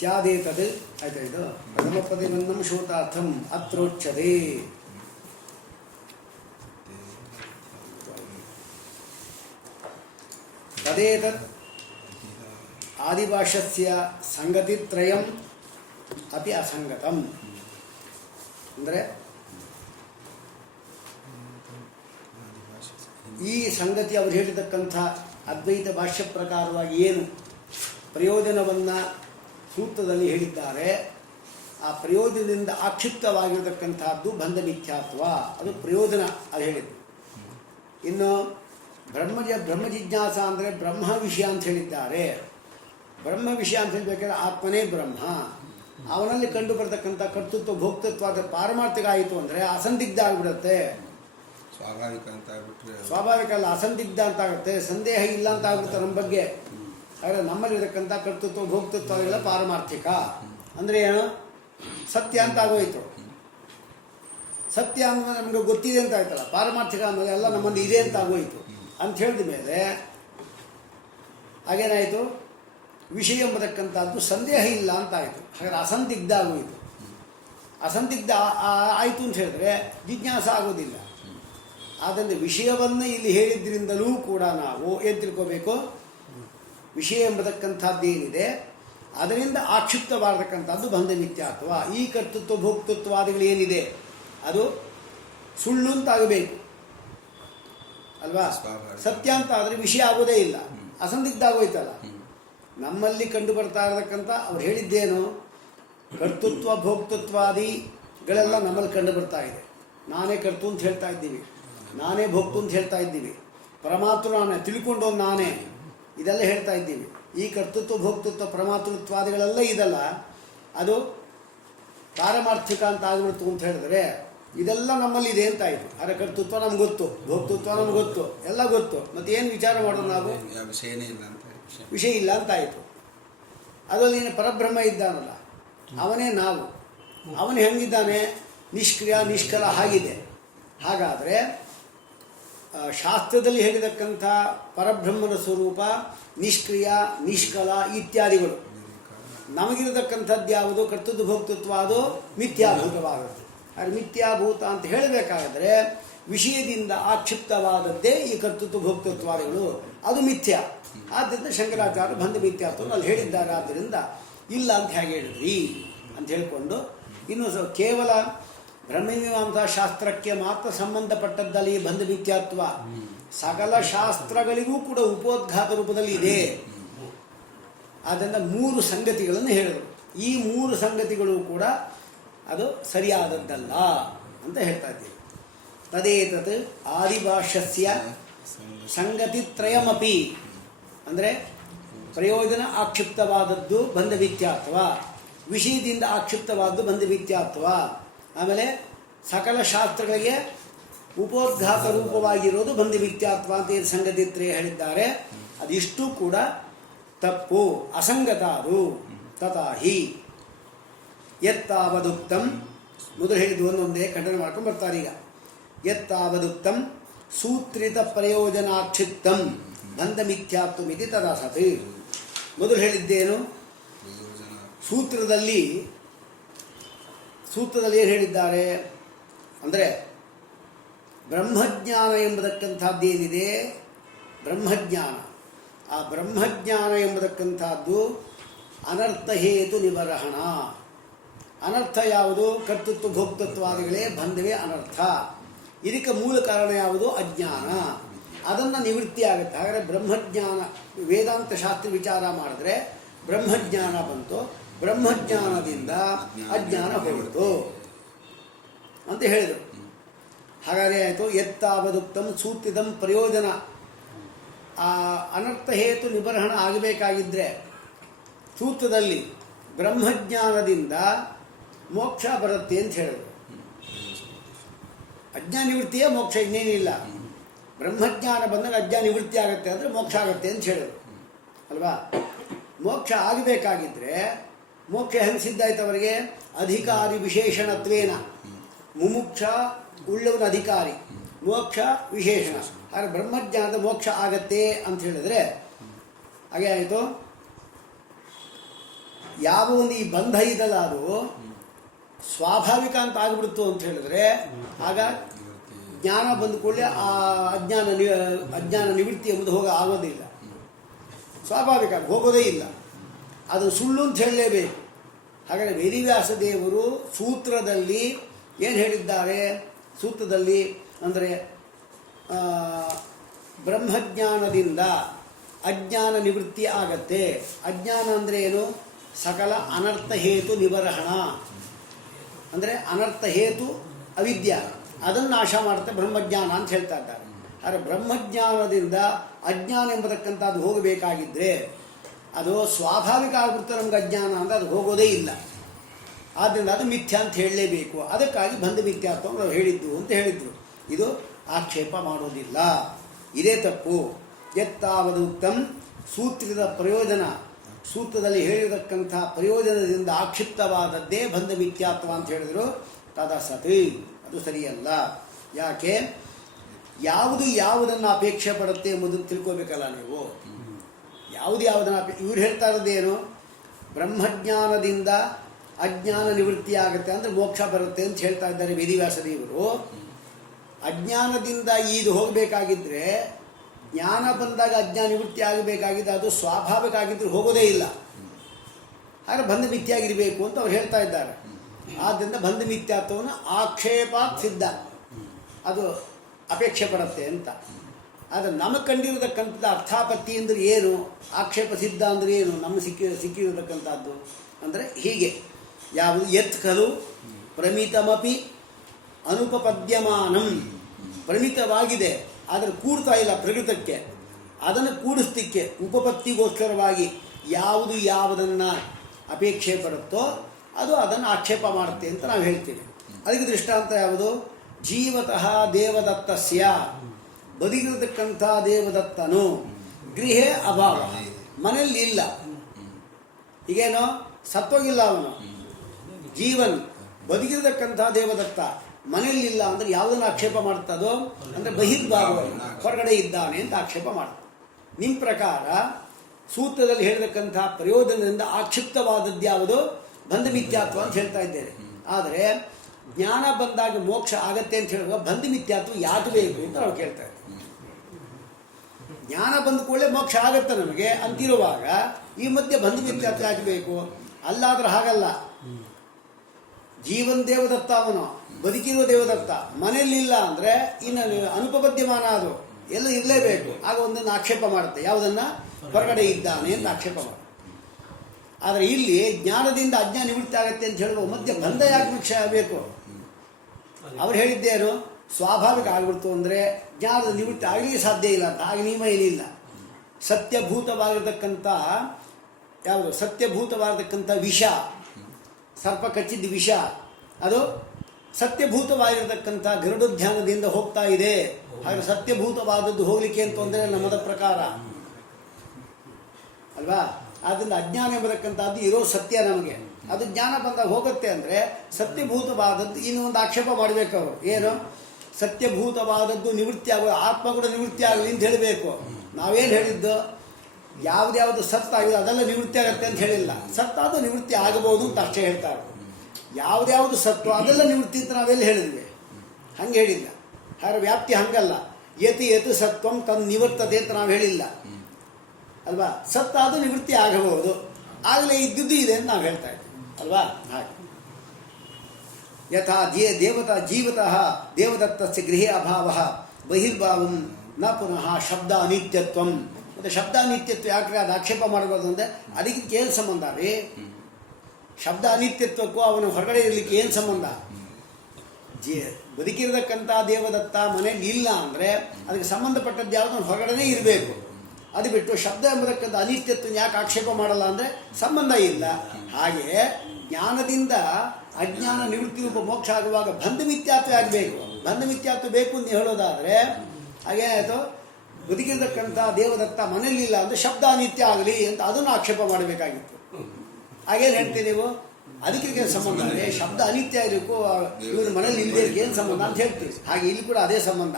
ಸ್ಯಾದೇತದ್ ಆಯ್ತಾ ಇದು ಪ್ರಥಮಪದಿಮನ್ನಂ ಶ್ರೋತಾರ್ಥಂ ಅತ್ರೋಚ್ಯತೆ. ತದೇತದ್ ಆದಿಭಾಷ್ಯಸ್ಯ ಸಂಗತಿತ್ರಯಂ ಅಪಿ ಅಸಂಗತಂ. ಅಂದರೆ ಈ ಸಂಗತಿ ಅವರು ಹೇಳಿರ್ತಕ್ಕಂಥ ಅದ್ವೈತ ಭಾಷ್ಯ ಪ್ರಕಾರವಾಗಿ ಏನು ಪ್ರಯೋಜನವನ್ನು ಸೂತ್ರದಲ್ಲಿ ಹೇಳಿದ್ದಾರೆ, ಆ ಪ್ರಯೋಜನದಿಂದ ಆಕ್ಷಿಪ್ತವಾಗಿರತಕ್ಕಂಥದ್ದು ಬಂಧ ಮಿಥ್ಯಾತ್ವ, ಅದು ಪ್ರಯೋಜನ ಅದು ಹೇಳಿದ್ದು. ಇನ್ನು ಬ್ರಹ್ಮ ಜಿಜ್ಞಾಸ ಅಂದರೆ ಬ್ರಹ್ಮ ವಿಷಯ ಅಂತ ಹೇಳಿದ್ದಾರೆ. ಬ್ರಹ್ಮ ವಿಷಯ ಅಂತ ಹೇಳಬೇಕಾದ್ರೆ ಆತ್ಮನೇ ಬ್ರಹ್ಮ, ಅವನಲ್ಲಿ ಕಂಡು ಬರತಕ್ಕಂಥ ಕರ್ತೃತ್ವ ಭೋಕ್ತೃತ್ವ ಅದು ಪಾರಮಾರ್ಥಿಕ ಆಯಿತು ಅಂದರೆ ಅಸಂದಿಗ್ಧ ಆಗಿಬಿಡುತ್ತೆ. ಸ್ವಾಭಾವಿಕ ಅಲ್ಲ, ಅಸಂದಿಗ್ಧ ಅಂತ ಆಗುತ್ತೆ, ಸಂದೇಹ ಇಲ್ಲ ಅಂತ ಆಗುತ್ತೆ ನಮ್ಮ ಬಗ್ಗೆ. ಆದರೆ ನಮ್ಮಲ್ಲಿರತಕ್ಕಂಥ ಕರ್ತೃತ್ವ ಭೋಕ್ತೃತ್ವ ಅದೆಲ್ಲ ಪಾರಮಾರ್ಥಿಕ ಅಂದರೆ ಏನು, ಸತ್ಯ ಅಂತ ಆಗೋಯ್ತು. ಸತ್ಯ ಅನ್ನೋದು ನಮಗೆ ಗೊತ್ತಿದೆ ಅಂತ ಆಯ್ತಲ್ಲ, ಪಾರಮಾರ್ಥಿಕ ಅನ್ನೋದು ಎಲ್ಲ ನಮ್ಮಲ್ಲಿ ಇದೆ ಅಂತ ಆಗೋಯ್ತು. ಅಂತ ಹೇಳಿದ ಮೇಲೆ ಹಾಗೇನಾಯಿತು, ವಿಷಯ ಎಂಬತಕ್ಕಂಥದ್ದು ಸಂದೇಹ ಇಲ್ಲ ಅಂತ ಆಯಿತು. ಹಾಗಾದ್ರೆ ಅಸಂದಿಗ್ಧ ಆಗೋಯಿತು. ಅಸಂದಿಗ್ಧ ಆಯಿತು ಅಂತ ಹೇಳಿದ್ರೆ ಜಿಜ್ಞಾಸ ಆಗೋದಿಲ್ಲ. ಆದ್ದರಿಂದ ವಿಷಯವನ್ನು ಇಲ್ಲಿ ಹೇಳಿದ್ರಿಂದಲೂ ಕೂಡ ನಾವು ಏನು ತಿಳ್ಕೋಬೇಕು, ವಿಷಯ ಎಂಬತಕ್ಕಂಥದ್ದೇನಿದೆ ಅದರಿಂದ ಆಕ್ಷಿಪ್ತವಾಗತಕ್ಕಂಥದ್ದು ಬಂಧ ಮಿಥ್ಯಾತ್ವ. ಈ ಕರ್ತೃತ್ವ ಭೋಕ್ತೃತ್ವಾದಿಗಳೇನಿದೆ ಅದು ಸುಳ್ಳು ಅಂತಾಗಬೇಕು ಅಲ್ವಾ. ಸತ್ಯ ಅಂತ ಆದರೆ ವಿಷಯ ಆಗೋದೇ ಇಲ್ಲ, ಅಸಂದಿಗ್ಧ ಆಗೋಯ್ತಲ್ಲ. ನಮ್ಮಲ್ಲಿ ಕಂಡು ಬರ್ತಾ ಇರತಕ್ಕಂಥ ಅವ್ರು ಹೇಳಿದ್ದೇನು, ಕರ್ತೃತ್ವ ಭೋಕ್ತೃತ್ವಾದಿಗಳೆಲ್ಲ ನಮ್ಮಲ್ಲಿ ಕಂಡು ಬರ್ತಾ ಇದೆ. ನಾನೇ ಕರ್ತು ಅಂತ ಹೇಳ್ತಾ ಇದ್ದೀವಿ, ನಾನೇ ಭೋಕ್ತು ಅಂತ ಹೇಳ್ತಾ ಇದ್ದೀವಿ, ಪರಮಾತ್ಮ ನಾನೇ ತಿಳ್ಕೊಂಡು ನಾನೇ, ಇದೆಲ್ಲ ಹೇಳ್ತಾ ಇದ್ದೀವಿ. ಈ ಕರ್ತೃತ್ವ ಭೋಕ್ತೃತ್ವ ಪ್ರಮಾತೃತ್ವಾದಿಗಳೆಲ್ಲ ಇದಲ್ಲ, ಅದು ಪಾರಮಾರ್ಥಿಕ ಅಂತ ಆಗಿಬಿಡ್ತು ಅಂತ ಹೇಳಿದ್ರೆ ಇದೆಲ್ಲ ನಮ್ಮಲ್ಲಿ ಇದೆ ಅಂತ ಆಯಿತು. ಆದರೆ ಕರ್ತೃತ್ವ ನಮ್ಗೆ ಗೊತ್ತು, ಭೋಕ್ತೃತ್ವ ನಮ್ಗೆ ಗೊತ್ತು, ಎಲ್ಲ ಗೊತ್ತು. ಮತ್ತು ಏನು ವಿಚಾರ ಮಾಡೋದು ನಾವು, ವಿಷಯ ಇಲ್ಲ ಅಂತ ಆಯಿತು. ಅದರಲ್ಲಿ ನೀನು ಪರಬ್ರಹ್ಮ ಇದ್ದಾನಲ್ಲ, ಅವನೇ ನಾವು. ಅವನು ಹೆಂಗಿದ್ದಾನೆ, ನಿಷ್ಕ್ರಿಯ ನಿಷ್ಕಲ ಆಗಿದೆ. ಹಾಗಾದರೆ ಶಾಸ್ತ್ರದಲ್ಲಿ ಹೇಳಿದಕ್ಕಂಥ ಪರಬ್ರಹ್ಮನ ಸ್ವರೂಪ ನಿಷ್ಕ್ರಿಯ ನಿಷ್ಕಲ ಇತ್ಯಾದಿಗಳು. ನಮಗಿರತಕ್ಕಂಥದ್ದು ಯಾವುದು, ಕರ್ತೃತ್ವ ಭೋಕ್ತೃತ್ವ, ಅದು ಮಿಥ್ಯಾಭೂತವಾಗುತ್ತೆ. ಅದು ಮಿಥ್ಯಾಭೂತ ಅಂತ ಹೇಳಬೇಕಾದ್ರೆ ವಿಷಯದಿಂದ ಆಕ್ಷಿಪ್ತವಾದದ್ದೇ ಈ ಕರ್ತೃತ್ವ ಭೋಕ್ತೃತ್ವಾದಿಗಳು, ಅದು ಮಿಥ್ಯ. ಆದ್ದರಿಂದ ಶಂಕರಾಚಾರ್ಯ ಬಂಧ ಮಿಥ್ಯಾತ್ವ ಅಲ್ಲಿ ಹೇಳಿದ್ದಾರೆ. ಆದ್ದರಿಂದ ಇಲ್ಲ ಅಂತ ಹೇಗೆ ಹೇಳಿದ್ರಿ ಅಂತ ಹೇಳಿಕೊಂಡು ಇನ್ನು ಕೇವಲ ಬ್ರಹ್ಮಮೀಮಾಂಸಾ ಶಾಸ್ತ್ರಕ್ಕೆ ಮಾತ್ರ ಸಂಬಂಧಪಟ್ಟದ್ದಲ್ಲಿ ಬಂಧ ಮಿಥ್ಯಾತ್ವ ಸಕಲ ಶಾಸ್ತ್ರಗಳಿಗೂ ಕೂಡ ಉಪೋದ್ಘಾತ ರೂಪದಲ್ಲಿ ಇದೆ. ಆದ್ದರಿಂದ 3 ಸಂಗತಿಗಳನ್ನು ಹೇಳಿದರು. ಈ 3 ಸಂಗತಿಗಳು ಕೂಡ ಅದು ಸರಿಯಾದದ್ದಲ್ಲ ಅಂತ ಹೇಳ್ತಾ ಇದ್ದೀವಿ. ತದೇತತ್ ಆದಿಭಾಷ್ಯಸ್ಯ ಸಂಗತಿತ್ರಯಮಪಿ ಅಂದರೆ ಪ್ರಯೋಜನ ಆಕ್ಷಿಪ್ತವಾದದ್ದು ಬಂಧ ಮಿಥ್ಯಾತ್ವ, ವಿಷಯದಿಂದ ಆಕ್ಷಿಪ್ತವಾದದ್ದು ಬಂಧ ಮಿಥ್ಯಾತ್ವ, ಆಮೇಲೆ ಸಕಲ ಶಾಸ್ತ್ರಗಳಿಗೆ ಉಪೋದ್ಘಾತ ರೂಪವಾಗಿರೋದು ಬಂಧ ಮಿಥ್ಯಾತ್ವ ಅಂತ ಏನು ಸಂಗತಿತ್ರಯ ಹೇಳಿದ್ದಾರೆ. ಅದಿಷ್ಟು ಕೂಡ ತಪ್ಪು, ಅಸಂಗತ. ಅದು ತಥಾಹಿ ಯತ್ತಾವದುಕ್ತಂ, ಮೊದಲು ಹೇಳಿದ್ದು ಒಂದೊಂದೇ ಖಂಡನೆ ಮಾಡ್ಕೊಂಡು ಬರ್ತಾರೆ. ಈಗ ಯತ್ತಾವದುಕ್ತಂ ಸೂತ್ರಿತ ಪ್ರಯೋಜನಾಕ್ಷಿಪ್ತಂ ಬಂಧ ಮಿಥ್ಯಾತ್ವಮಿತಿ ತದಾಸತ್. ಮೊದಲು ಹೇಳಿದ್ದೇನು, ಸೂತ್ರದಲ್ಲಿ ಏನು ಹೇಳಿದ್ದಾರೆ ಅಂದರೆ ಬ್ರಹ್ಮಜ್ಞಾನ ಎಂಬತಕ್ಕಂಥದ್ದೇನಿದೆ, ಬ್ರಹ್ಮಜ್ಞಾನ, ಆ ಬ್ರಹ್ಮಜ್ಞಾನ ಎಂಬತಕ್ಕಂಥದ್ದು ಅನರ್ಥ ಹೇತು ನಿಬರಹಣ. ಅನರ್ಥ ಯಾವುದು, ಕರ್ತೃತ್ವ ಭೋಕ್ತೃತ್ವಾದಿಗಳೇ ಬಂಧವೇ ಅನರ್ಥ. ಇದಕ್ಕೆ ಮೂಲ ಕಾರಣ ಯಾವುದು, ಅಜ್ಞಾನ. ಅದನ್ನು ನಿವೃತ್ತಿ ಆಗುತ್ತೆ. ಹಾಗಾದರೆ ಬ್ರಹ್ಮಜ್ಞಾನ, ವೇದಾಂತ ಶಾಸ್ತ್ರ ವಿಚಾರ ಮಾಡಿದ್ರೆ ಬ್ರಹ್ಮಜ್ಞಾನ ಬಂತು, ಬ್ರಹ್ಮಜ್ಞಾನದಿಂದ ಅಜ್ಞಾನ ಹೋಯಿತು ಅಂತ ಹೇಳಿದರು. ಹಾಗಾದರೆ ಆಯಿತು, ಯತ್ತಾವದುಕ್ತಂ ಸೂತ್ರಿತಂ ಪ್ರಯೋಜನ, ಆ ಅನರ್ಥ ಹೇತು ನಿಬರಹಣ ಆಗಬೇಕಾಗಿದ್ದರೆ ಸೂತ್ರದಲ್ಲಿ ಬ್ರಹ್ಮಜ್ಞಾನದಿಂದ ಮೋಕ್ಷ ಬರುತ್ತೆ ಅಂತ ಹೇಳಿದರು. ಅಜ್ಞಾನ ನಿವೃತ್ತಿಯೇ ಮೋಕ್ಷ, ಇನ್ನೇನಿಲ್ಲ. ಬ್ರಹ್ಮಜ್ಞಾನ ಬಂದಾಗ ಅಜ್ಞಾನ ನಿವೃತ್ತಿ ಆಗುತ್ತೆ ಅಂದರೆ ಮೋಕ್ಷ ಆಗುತ್ತೆ ಅಂತ ಹೇಳಿದರು ಅಲ್ವಾ. ಮೋಕ್ಷ ಆಗಬೇಕಾಗಿದ್ದರೆ ಮೋಕ್ಷ ಹೆಂಗೆ ಸಿದ್ಧ ಆಯ್ತು ಅವರಿಗೆ, ಅಧಿಕಾರಿ ವಿಶೇಷಣತ್ವೇನ. ಮುಮುಕ್ಷ ಉಳ್ಳವನ ಅಧಿಕಾರಿ, ಮೋಕ್ಷ ವಿಶೇಷಣ. ಆದರೆ ಬ್ರಹ್ಮಜ್ಞಾನದ ಮೋಕ್ಷ ಆಗತ್ತೆ ಅಂತ ಹೇಳಿದ್ರೆ ಹಾಗೆ ಆಯಿತು. ಯಾವ ಒಂದು ಈ ಬಂಧ ಇದಲ್ಲ ಅದು ಸ್ವಾಭಾವಿಕ ಅಂತ ಆಗಿಬಿಡ್ತು ಅಂತ ಹೇಳಿದ್ರೆ ಆಗ ಜ್ಞಾನ ಬಂದ ಕೂಡಲೇ ಆ ಅಜ್ಞಾನ ನಿವೃತ್ತಿ ಎಂಬುದು ಆಗೋದಿಲ್ಲ. ಸ್ವಾಭಾವಿಕ ಹೋಗೋದೇ ಇಲ್ಲ, ಅದು ಸುಳ್ಳು ಅಂತ ಹೇಳಲೇಬೇಕು. ಹಾಗಾದರೆ ವೇದವ್ಯಾಸ ದೇವರು ಸೂತ್ರದಲ್ಲಿ ಏನು ಹೇಳಿದ್ದಾರೆ? ಸೂತ್ರದಲ್ಲಿ ಅಂದರೆ ಬ್ರಹ್ಮಜ್ಞಾನದಿಂದ ಅಜ್ಞಾನ ನಿವೃತ್ತಿ ಆಗತ್ತೆ. ಅಜ್ಞಾನ ಅಂದರೆ ಏನು? ಸಕಲ ಅನರ್ಥ ಹೇತು ನಿಬರಹಣ. ಅಂದರೆ ಅನರ್ಥ ಹೇತು ಅವಿದ್ಯ, ಅದನ್ನು ನಾಶ ಮಾಡುತ್ತೆ ಬ್ರಹ್ಮಜ್ಞಾನ ಅಂತ ಹೇಳ್ತಾ ಇದ್ದಾರೆ. ಆದರೆ ಬ್ರಹ್ಮಜ್ಞಾನದಿಂದ ಅಜ್ಞಾನ ಎಂಬತಕ್ಕಂಥದ್ದು ಹೋಗಬೇಕಾಗಿದ್ದರೆ ಅದು ಸ್ವಾಭಾವಿಕ ಆಗಿಬಿಡ್ತು. ನಮ್ಗೆ ಅಜ್ಞಾನ ಅಂದರೆ ಅದು ಹೋಗೋದೇ ಇಲ್ಲ. ಆದ್ದರಿಂದ ಅದು ಮಿಥ್ಯ ಅಂತ ಹೇಳಲೇಬೇಕು. ಅದಕ್ಕಾಗಿ ಬಂಧ ಮಿಥ್ಯಾತ್ವ ನಾವು ಹೇಳಿದ್ದು ಅಂತ ಹೇಳಿದರು. ಇದು ಆಕ್ಷೇಪ ಮಾಡೋದಿಲ್ಲ, ಇದೇ ತಪ್ಪು. ಎತ್ತಾವದುಕ್ತಂ ಸೂತ್ರದ ಪ್ರಯೋಜನ, ಸೂತ್ರದಲ್ಲಿ ಹೇಳಿರತಕ್ಕಂಥ ಪ್ರಯೋಜನದಿಂದ ಆಕ್ಷಿಪ್ತವಾದದ್ದೇ ಬಂಧ ಮಿಥ್ಯಾತ್ವ ಅಂತ ಹೇಳಿದರು. ತದ ಸತಿ, ಅದು ಸರಿಯಲ್ಲ. ಯಾಕೆ? ಯಾವುದು ಯಾವುದನ್ನು ಅಪೇಕ್ಷೆ ಪಡುತ್ತೆ ಎಂಬುದನ್ನು ತಿಳ್ಕೋಬೇಕಲ್ಲ ನೀವು. ಯಾವುದನ್ನು ಇವ್ರು ಹೇಳ್ತಾ ಇರೋದೇನು? ಬ್ರಹ್ಮಜ್ಞಾನದಿಂದ ಅಜ್ಞಾನ ನಿವೃತ್ತಿ ಆಗುತ್ತೆ ಅಂದರೆ ಮೋಕ್ಷ ಬರುತ್ತೆ ಅಂತ ಹೇಳ್ತಾ ಇದ್ದಾರೆ ವೇದವ್ಯಾಸ ದೇವರು. ಅಜ್ಞಾನದಿಂದ ಇದು ಹೋಗಬೇಕಾಗಿದ್ದರೆ, ಜ್ಞಾನ ಬಂದಾಗ ಅಜ್ಞಾನ ನಿವೃತ್ತಿ ಆಗಬೇಕಾಗಿದ್ದರೆ ಅದು ಸ್ವಾಭಾವಿಕ ಆಗಿದ್ದರೆ ಹೋಗೋದೇ ಇಲ್ಲ. ಹಾಗೆ ಬಂಧ ಮಿಥ್ಯಾಗಿರಬೇಕು ಅಂತ ಅವ್ರು ಹೇಳ್ತಾ ಇದ್ದಾರೆ. ಆದ್ದರಿಂದ ಬಂಧ ಮಿಥ್ಯಾತ್ವವನ್ನು ಆಕ್ಷೇಪ ಸಿದ್ಧ, ಅದು ಅಪೇಕ್ಷೆ ಪಡುತ್ತೆ ಅಂತ. ಆದರೆ ನಮಗೆ ಕಂಡಿರತಕ್ಕಂಥದ್ದು ಅರ್ಥಾಪತ್ತಿ ಅಂದರೆ ಏನು? ಆಕ್ಷೇಪ ಸಿದ್ಧ ಅಂದರೆ ಏನು? ನಮ್ಮ ಸಿಕ್ಕಿರತಕ್ಕಂಥದ್ದು ಅಂದರೆ ಹೀಗೆ, ಯಾವುದು ಯತ್ ಖಲು ಪ್ರಮಿತಮಪಿ ಅನುಪಪದ್ಯಮಾನಂ, ಪ್ರಮಿತವಾಗಿದೆ ಆದರೆ ಕೂಡ್ತಾ ಇಲ್ಲ ಪ್ರಕೃತಕ್ಕೆ, ಅದನ್ನು ಕೂಡಿಸ್ಲಿಕ್ಕೆ ಉಪಪತ್ತಿಗೋಸ್ಕರವಾಗಿ ಯಾವುದು ಯಾವುದನ್ನು ಅಪೇಕ್ಷೆ ಪಡುತ್ತೋ ಅದು ಅದನ್ನು ಆಕ್ಷೇಪ ಮಾಡುತ್ತೆ ಅಂತ ನಾವು ಹೇಳ್ತೀವಿ. ಅದಕ್ಕೆ ದೃಷ್ಟಾಂತ ಯಾವುದು? ಜೀವತಃ ದೇವದತ್ತಸ್ಯ, ಬದುಕಿರತಕ್ಕಂಥ ದೇವದತ್ತನು ಗೃಹೇ ಅಭಾವ, ಮನೆಯಲ್ಲಿ ಇಲ್ಲ. ಈಗೇನೋ ಸತ್ತೋಗಿಲ್ಲ ಅವನು, ಜೀವನ್ ಬದುಕಿರತಕ್ಕಂಥ ದೇವದತ್ತ ಮನೆಯಲ್ಲಿಲ್ಲ ಅಂದರೆ ಯಾವುದನ್ನು ಆಕ್ಷೇಪ ಮಾಡ್ತದೋ? ಅಂದರೆ ಬಹಿರ್ಭಾಗ, ಹೊರಗಡೆ ಇದ್ದಾನೆ ಅಂತ ಆಕ್ಷೇಪ ಮಾಡ್ತದೆ. ನಿಮ್ಮ ಪ್ರಕಾರ ಸೂತ್ರದಲ್ಲಿ ಹೇಳಿರ್ತಕ್ಕಂಥ ಪ್ರಯೋಜನದಿಂದ ಆಕ್ಷಿಪ್ತವಾದದ್ದು ಯಾವುದು? ಬಂಧ ಮಿಥ್ಯಾತ್ವ ಅಂತ ಹೇಳ್ತಾ ಇದ್ದೇನೆ. ಆದರೆ ಜ್ಞಾನ ಬಂದಾಗ ಮೋಕ್ಷ ಆಗತ್ತೆ ಅಂತ ಹೇಳುವಾಗ ಬಂಧ ಮಿಥ್ಯಾತ್ವ ಯಾಕೆ ಬೇಕು ಅಂತ ನಾವು ಕೇಳ್ತಾ ಇದ್ದೀವಿ. ಜ್ಞಾನ ಬಂದ ಕೂಡಲೇ ಮೋಕ್ಷ ಆಗತ್ತೆ ನಮಗೆ ಅಂತಿರುವಾಗ ಈ ಮಧ್ಯೆ ಬಂಧ ಮಿಥ್ಯಾತ್ವ ಯಾಕೆ ಬೇಕು? ಅಲ್ಲಾದ್ರೆ ಹಾಗಲ್ಲ. ಜೀವನ್ ದೇವದತ್ತ, ಅವನು ಬದುಕಿರುವ ದೇವದತ್ತ, ಮನೆಯಲ್ಲಿಲ್ಲ ಅಂದರೆ ಇನ್ನು ಅನುಪಪದ್ಯಮಾನ, ಅದು ಎಲ್ಲ ಇರಲೇಬೇಕು. ಆಗ ಒಂದನ್ನು ಆಕ್ಷೇಪ ಮಾಡುತ್ತೆ, ಯಾವುದನ್ನು? ಹೊರಗಡೆ ಇದ್ದಾನೆ ಅಂತ ಆಕ್ಷೇಪ ಮಾಡುತ್ತೆ. ಆದರೆ ಇಲ್ಲಿ ಜ್ಞಾನದಿಂದ ಅಜ್ಞಾನ ನಿವೃತ್ತಿ ಆಗುತ್ತೆ ಅಂತ ಹೇಳುವ ಮಧ್ಯೆ ಬಂಧ ಯಾಕೆ ಮುಖ್ಯ ಆಗಬೇಕು? ಅವ್ರು ಹೇಳಿದ್ದೇನು? ಸ್ವಾಭಾವಿಕ ಆಗ್ಬಿಡ್ತು ಅಂದರೆ ಜ್ಞಾನದ ನಿವೃತ್ತಿ ಆಗಲಿಕ್ಕೆ ಸಾಧ್ಯ ಇಲ್ಲ ಅಂತ. ಹಾಗೆ ನಿಯಮ ಏನಿಲ್ಲ. ಸತ್ಯಭೂತವಾಗಿರತಕ್ಕಂಥ ಯಾವುದು? ಸತ್ಯಭೂತವಾಗಿರತಕ್ಕಂಥ ವಿಷ, ಸರ್ಪ ಕಚ್ಚಿದ್ದ ವಿಷ, ಅದು ಸತ್ಯಭೂತವಾಗಿರತಕ್ಕಂಥ ಗರುಡೋದ್ಯಾನದಿಂದ ಹೋಗ್ತಾ ಇದೆ. ಹಾಗೆ ಸತ್ಯಭೂತವಾದದ್ದು ಹೋಗಲಿಕ್ಕೆ ಅಂತ ಅಂದರೆ ನಮ್ಮದ ಪ್ರಕಾರ ಅಲ್ವಾ? ಆದ್ದರಿಂದ ಅಜ್ಞಾನ ಎಂಬತಕ್ಕಂಥದ್ದು ಇರೋ ಸತ್ಯ ನಮಗೆ, ಅದು ಜ್ಞಾನ ಬಂದಾಗ ಹೋಗುತ್ತೆ ಅಂದರೆ ಸತ್ಯಭೂತವಾದದ್ದು ಇನ್ನೂ ಒಂದು ಆಕ್ಷೇಪ ಮಾಡಬೇಕು ಅವರು. ಏನು? ಸತ್ಯಭೂತವಾದದ್ದು ನಿವೃತ್ತಿ ಆಗೋ, ಆತ್ಮ ಕೂಡ ನಿವೃತ್ತಿ ಆಗಲಿ ಅಂತ ಹೇಳಬೇಕು. ನಾವೇನು ಹೇಳಿದ್ದು? ಯಾವುದ್ಯಾವುದು ಸತ್ತಾಗಿದೆ ಅದೆಲ್ಲ ನಿವೃತ್ತಿ ಆಗುತ್ತೆ ಅಂತ ಹೇಳಿಲ್ಲ. ಸತ್ತಾದ ನಿವೃತ್ತಿ ಆಗಬಹುದು ಅಂತ ಅಷ್ಟೇ ಹೇಳ್ತಾರೆ. ಯಾವುದ್ಯಾವುದು ಸತ್ತು ಅದೆಲ್ಲ ನಿವೃತ್ತಿ ಅಂತ ನಾವೆಲ್ಲ ಹೇಳಿದ್ವಿ, ಹಂಗೆ ಹೇಳಿಲ್ಲ. ಹಾಗೆ ವ್ಯಾಪ್ತಿ ಹಂಗಲ್ಲ. ಯತಿ ಯತ್ ಸತ್ವಂ ತನ್ ನಿವರ್ತದೆ ಅಂತ ನಾವು ಹೇಳಿಲ್ಲ ಅಲ್ವಾ? ಸತ್ತಾದ ನಿವೃತ್ತಿ ಆಗಬಹುದು, ಆಗಲೇ ಇದ್ದುದು ಇದೆ ಅಂತ ನಾವು ಹೇಳ್ತಾ ಇದ್ದೀವಿ ಅಲ್ವಾ? ಹಾಗೆ ಯಥಾ ದೇವತಾ ಜೀವತಃ ದೇವದತ್ತಸ್ಯ ಗೃಹೇ ಅಭಾವ ಬಹಿರ್ಭಾವಂ ನ ಪುನಃ ಶಬ್ದ ಅನಿತ್ಯತ್ವಂ. ಮತ್ತು ಶಬ್ದ ಅನಿತ್ಯತ್ವ ಯಾಕೆ ಅದು ಆಕ್ಷೇಪ ಮಾಡಬಾರ್ದು ಅಂದರೆ ಅದಕ್ಕೆ ಏನು ಸಂಬಂಧ ರೀ? ಶಬ್ದ ಅನಿತ್ಯತ್ವಕ್ಕೂ ಅವನು ಹೊರಗಡೆ ಇರಲಿಕ್ಕೆ ಏನು ಸಂಬಂಧ? ಬದುಕಿರತಕ್ಕಂಥ ದೇವದತ್ತ ಮನೆಯಲ್ಲಿ ಇಲ್ಲ ಅಂದರೆ ಅದಕ್ಕೆ ಸಂಬಂಧಪಟ್ಟದ್ದು ಯಾವುದು? ಹೊರಗಡೆನೇ ಇರಬೇಕು. ಅದು ಬಿಟ್ಟು ಶಬ್ದ ಎಂಬತಕ್ಕಂಥ ಅನಿತ್ಯತ್ವ ಯಾಕೆ ಆಕ್ಷೇಪ ಮಾಡಲ್ಲ ಅಂದರೆ ಸಂಬಂಧ ಇಲ್ಲ. ಹಾಗೆಯೇ ಜ್ಞಾನದಿಂದ ಅಜ್ಞಾನ ನಿವೃತ್ತಿ ರೂಪ ಮೋಕ್ಷ ಆಗುವಾಗ ಬಂಧ ಮಿಥ್ಯಾತ್ವ ಆಗಬೇಕು. ಬಂಧ ಮಿಥ್ಯಾತ್ವ ಬೇಕು ಅಂತ ಹೇಳೋದಾದರೆ ಹಾಗೇನಾಯಿತು? ಬದುಕಿರತಕ್ಕಂಥ ದೇವದತ್ತ ಮನೆಯಲ್ಲಿಲ್ಲ ಅಂದರೆ ಶಬ್ದ ಅನಿತ್ಯ ಆಗಲಿ ಅಂತ ಅದನ್ನು ಆಕ್ಷೇಪ ಮಾಡಬೇಕಾಗಿತ್ತು. ಹಾಗೇನು ಹೇಳ್ತೀವಿ ನೀವು? ಅದಕ್ಕೆ ಸಂಬಂಧ ಅಂದರೆ ಶಬ್ದ ಅನಿತ್ಯ ಇರಬೇಕು, ಇವರು ಮನೇಲಿ ಇಲ್ಲದೆ ಏನು ಸಂಬಂಧ ಅಂತ ಹೇಳ್ತೀವಿ. ಹಾಗೆ ಇಲ್ಲಿ ಕೂಡ ಅದೇ ಸಂಬಂಧ,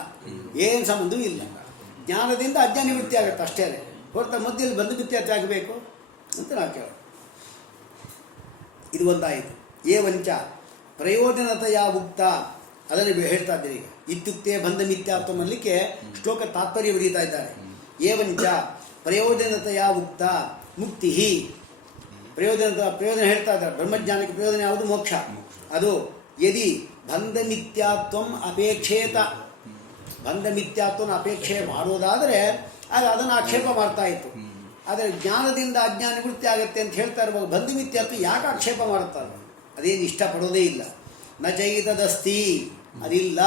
ಏನು ಸಂಬಂಧವೂ ಇಲ್ಲ. ಜ್ಞಾನದಿಂದ ಅಜ್ಞಾನ ನಿವೃತ್ತಿ ಆಗುತ್ತೆ ಅಷ್ಟೇ, ಹೊರತ ಮಧ್ಯದಲ್ಲಿ ಬಂಧ ಮಿಥ್ಯಾತ್ವ ಆಗಬೇಕು ಅಂತ ನಾವು ಕೇಳೋದು. ಇದು ಒಂದಾಯಿತು. ಏವಂಚ ಪ್ರಯೋಜನತೆಯ ಉಕ್ತ, ಅದನ್ನು ಹೇಳ್ತಾ ಇದ್ದಾರೆ ಈಗ. ಇತ್ಯುಕ್ತೆ ಬಂಧ ಮಿಥ್ಯಾತ್ವ ಅನ್ನಲಿಕ್ಕೆ ಶ್ಲೋಕ ತಾತ್ಪರ್ಯ ಬರೀತಾ ಇದ್ದಾರೆ. ಏವಂಚ ಪ್ರಯೋಜನತೆಯ ಉಕ್ತ ಮುಕ್ತಿ, ಪ್ರಯೋಜನ ಹೇಳ್ತಾ ಇದ್ದಾರೆ. ಬ್ರಹ್ಮಜ್ಞಾನಕ್ಕೆ ಪ್ರಯೋಜನ ಯಾವುದು? ಮೋಕ್ಷ. ಅದು ಯದಿ ಬಂಧ ಮಿಥ್ಯಾತ್ವಂ ಅಪೇಕ್ಷೇತ, ಬಂಧ ಮಿಥ್ಯಾತ್ವನ ಅಪೇಕ್ಷೆ ಮಾಡೋದಾದರೆ ಆಗ ಅದನ್ನು ಆಕ್ಷೇಪ ಮಾಡ್ತಾ ಇತ್ತು. ಆದರೆ ಜ್ಞಾನದಿಂದ ಅಜ್ಞಾನ ನಿವೃತ್ತಿ ಆಗುತ್ತೆ ಅಂತ ಹೇಳ್ತಾ ಇರುವಾಗ ಬಂಧ ಮಿಥ್ಯಾತ್ವ ಯಾಕೆ ಆಕ್ಷೇಪ ಮಾಡುತ್ತಾರೆ? ಅದೇನು ಇಷ್ಟಪಡೋದೇ ಇಲ್ಲ. ನ ಚೈತದಸ್ತಿ, ಅದಿಲ್ಲ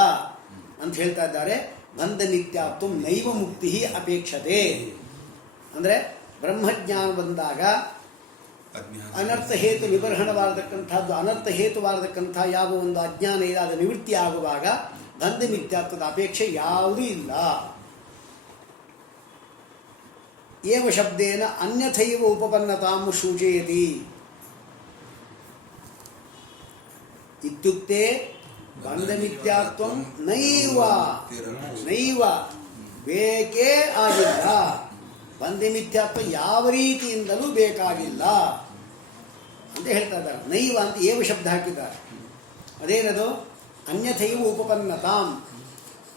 ಅಂತ ಹೇಳ್ತಾ ಇದ್ದಾರೆ. ಬಂಧ ನಿತ್ಯಾತ್ವ ನೈವ ಮುಕ್ತಿ ಅಪೇಕ್ಷತೆ. ಅಂದರೆ ಬ್ರಹ್ಮಜ್ಞಾನ ಬಂದಾಗ ಅನರ್ಥ ಹೇತು ನಿಬರ್ಹಣವಾಗತಕ್ಕಂಥದ್ದು, ಅನರ್ಥ ಹೇತುವಾಗತಕ್ಕಂಥ ಯಾವ ಒಂದು ಅಜ್ಞಾನ ಇದೆ ಅದು ನಿವೃತ್ತಿ ಆಗುವಾಗ ಬಂಧ ಮಿಥ್ಯಾತ್ವದ ಅಪೇಕ್ಷೆ ಯಾವುದೂ ಇಲ್ಲ. ಏವ ಶಬ್ದೇನ ಅನ್ಯಥೈವ ಉಪಪನ್ನತಾಂ ಸೂಚಯತಿ. ಇತ್ಯುಕ್ತೆ ಬಂಧ ಮಿಥ್ಯಾತ್ವ ನೈವ ನೈವ ಬೇಕೇ ಆಗಿಲ್ಲ. ಬಂಧ ಮಿಥ್ಯಾತ್ವ ಯಾವ ರೀತಿಯಿಂದಲೂ ಬೇಕಾಗಿಲ್ಲ ಅಂತ ಹೇಳ್ತಾ ಇದ್ದಾರೆ. ನೈವ ಅಂತ ಏವ ಶಬ್ದ ಹಾಕಿದ್ದಾರೆ. ಅದೇನದು? ಅನ್ಯಥೈವ ಉಪಪನ್ನತಾಂ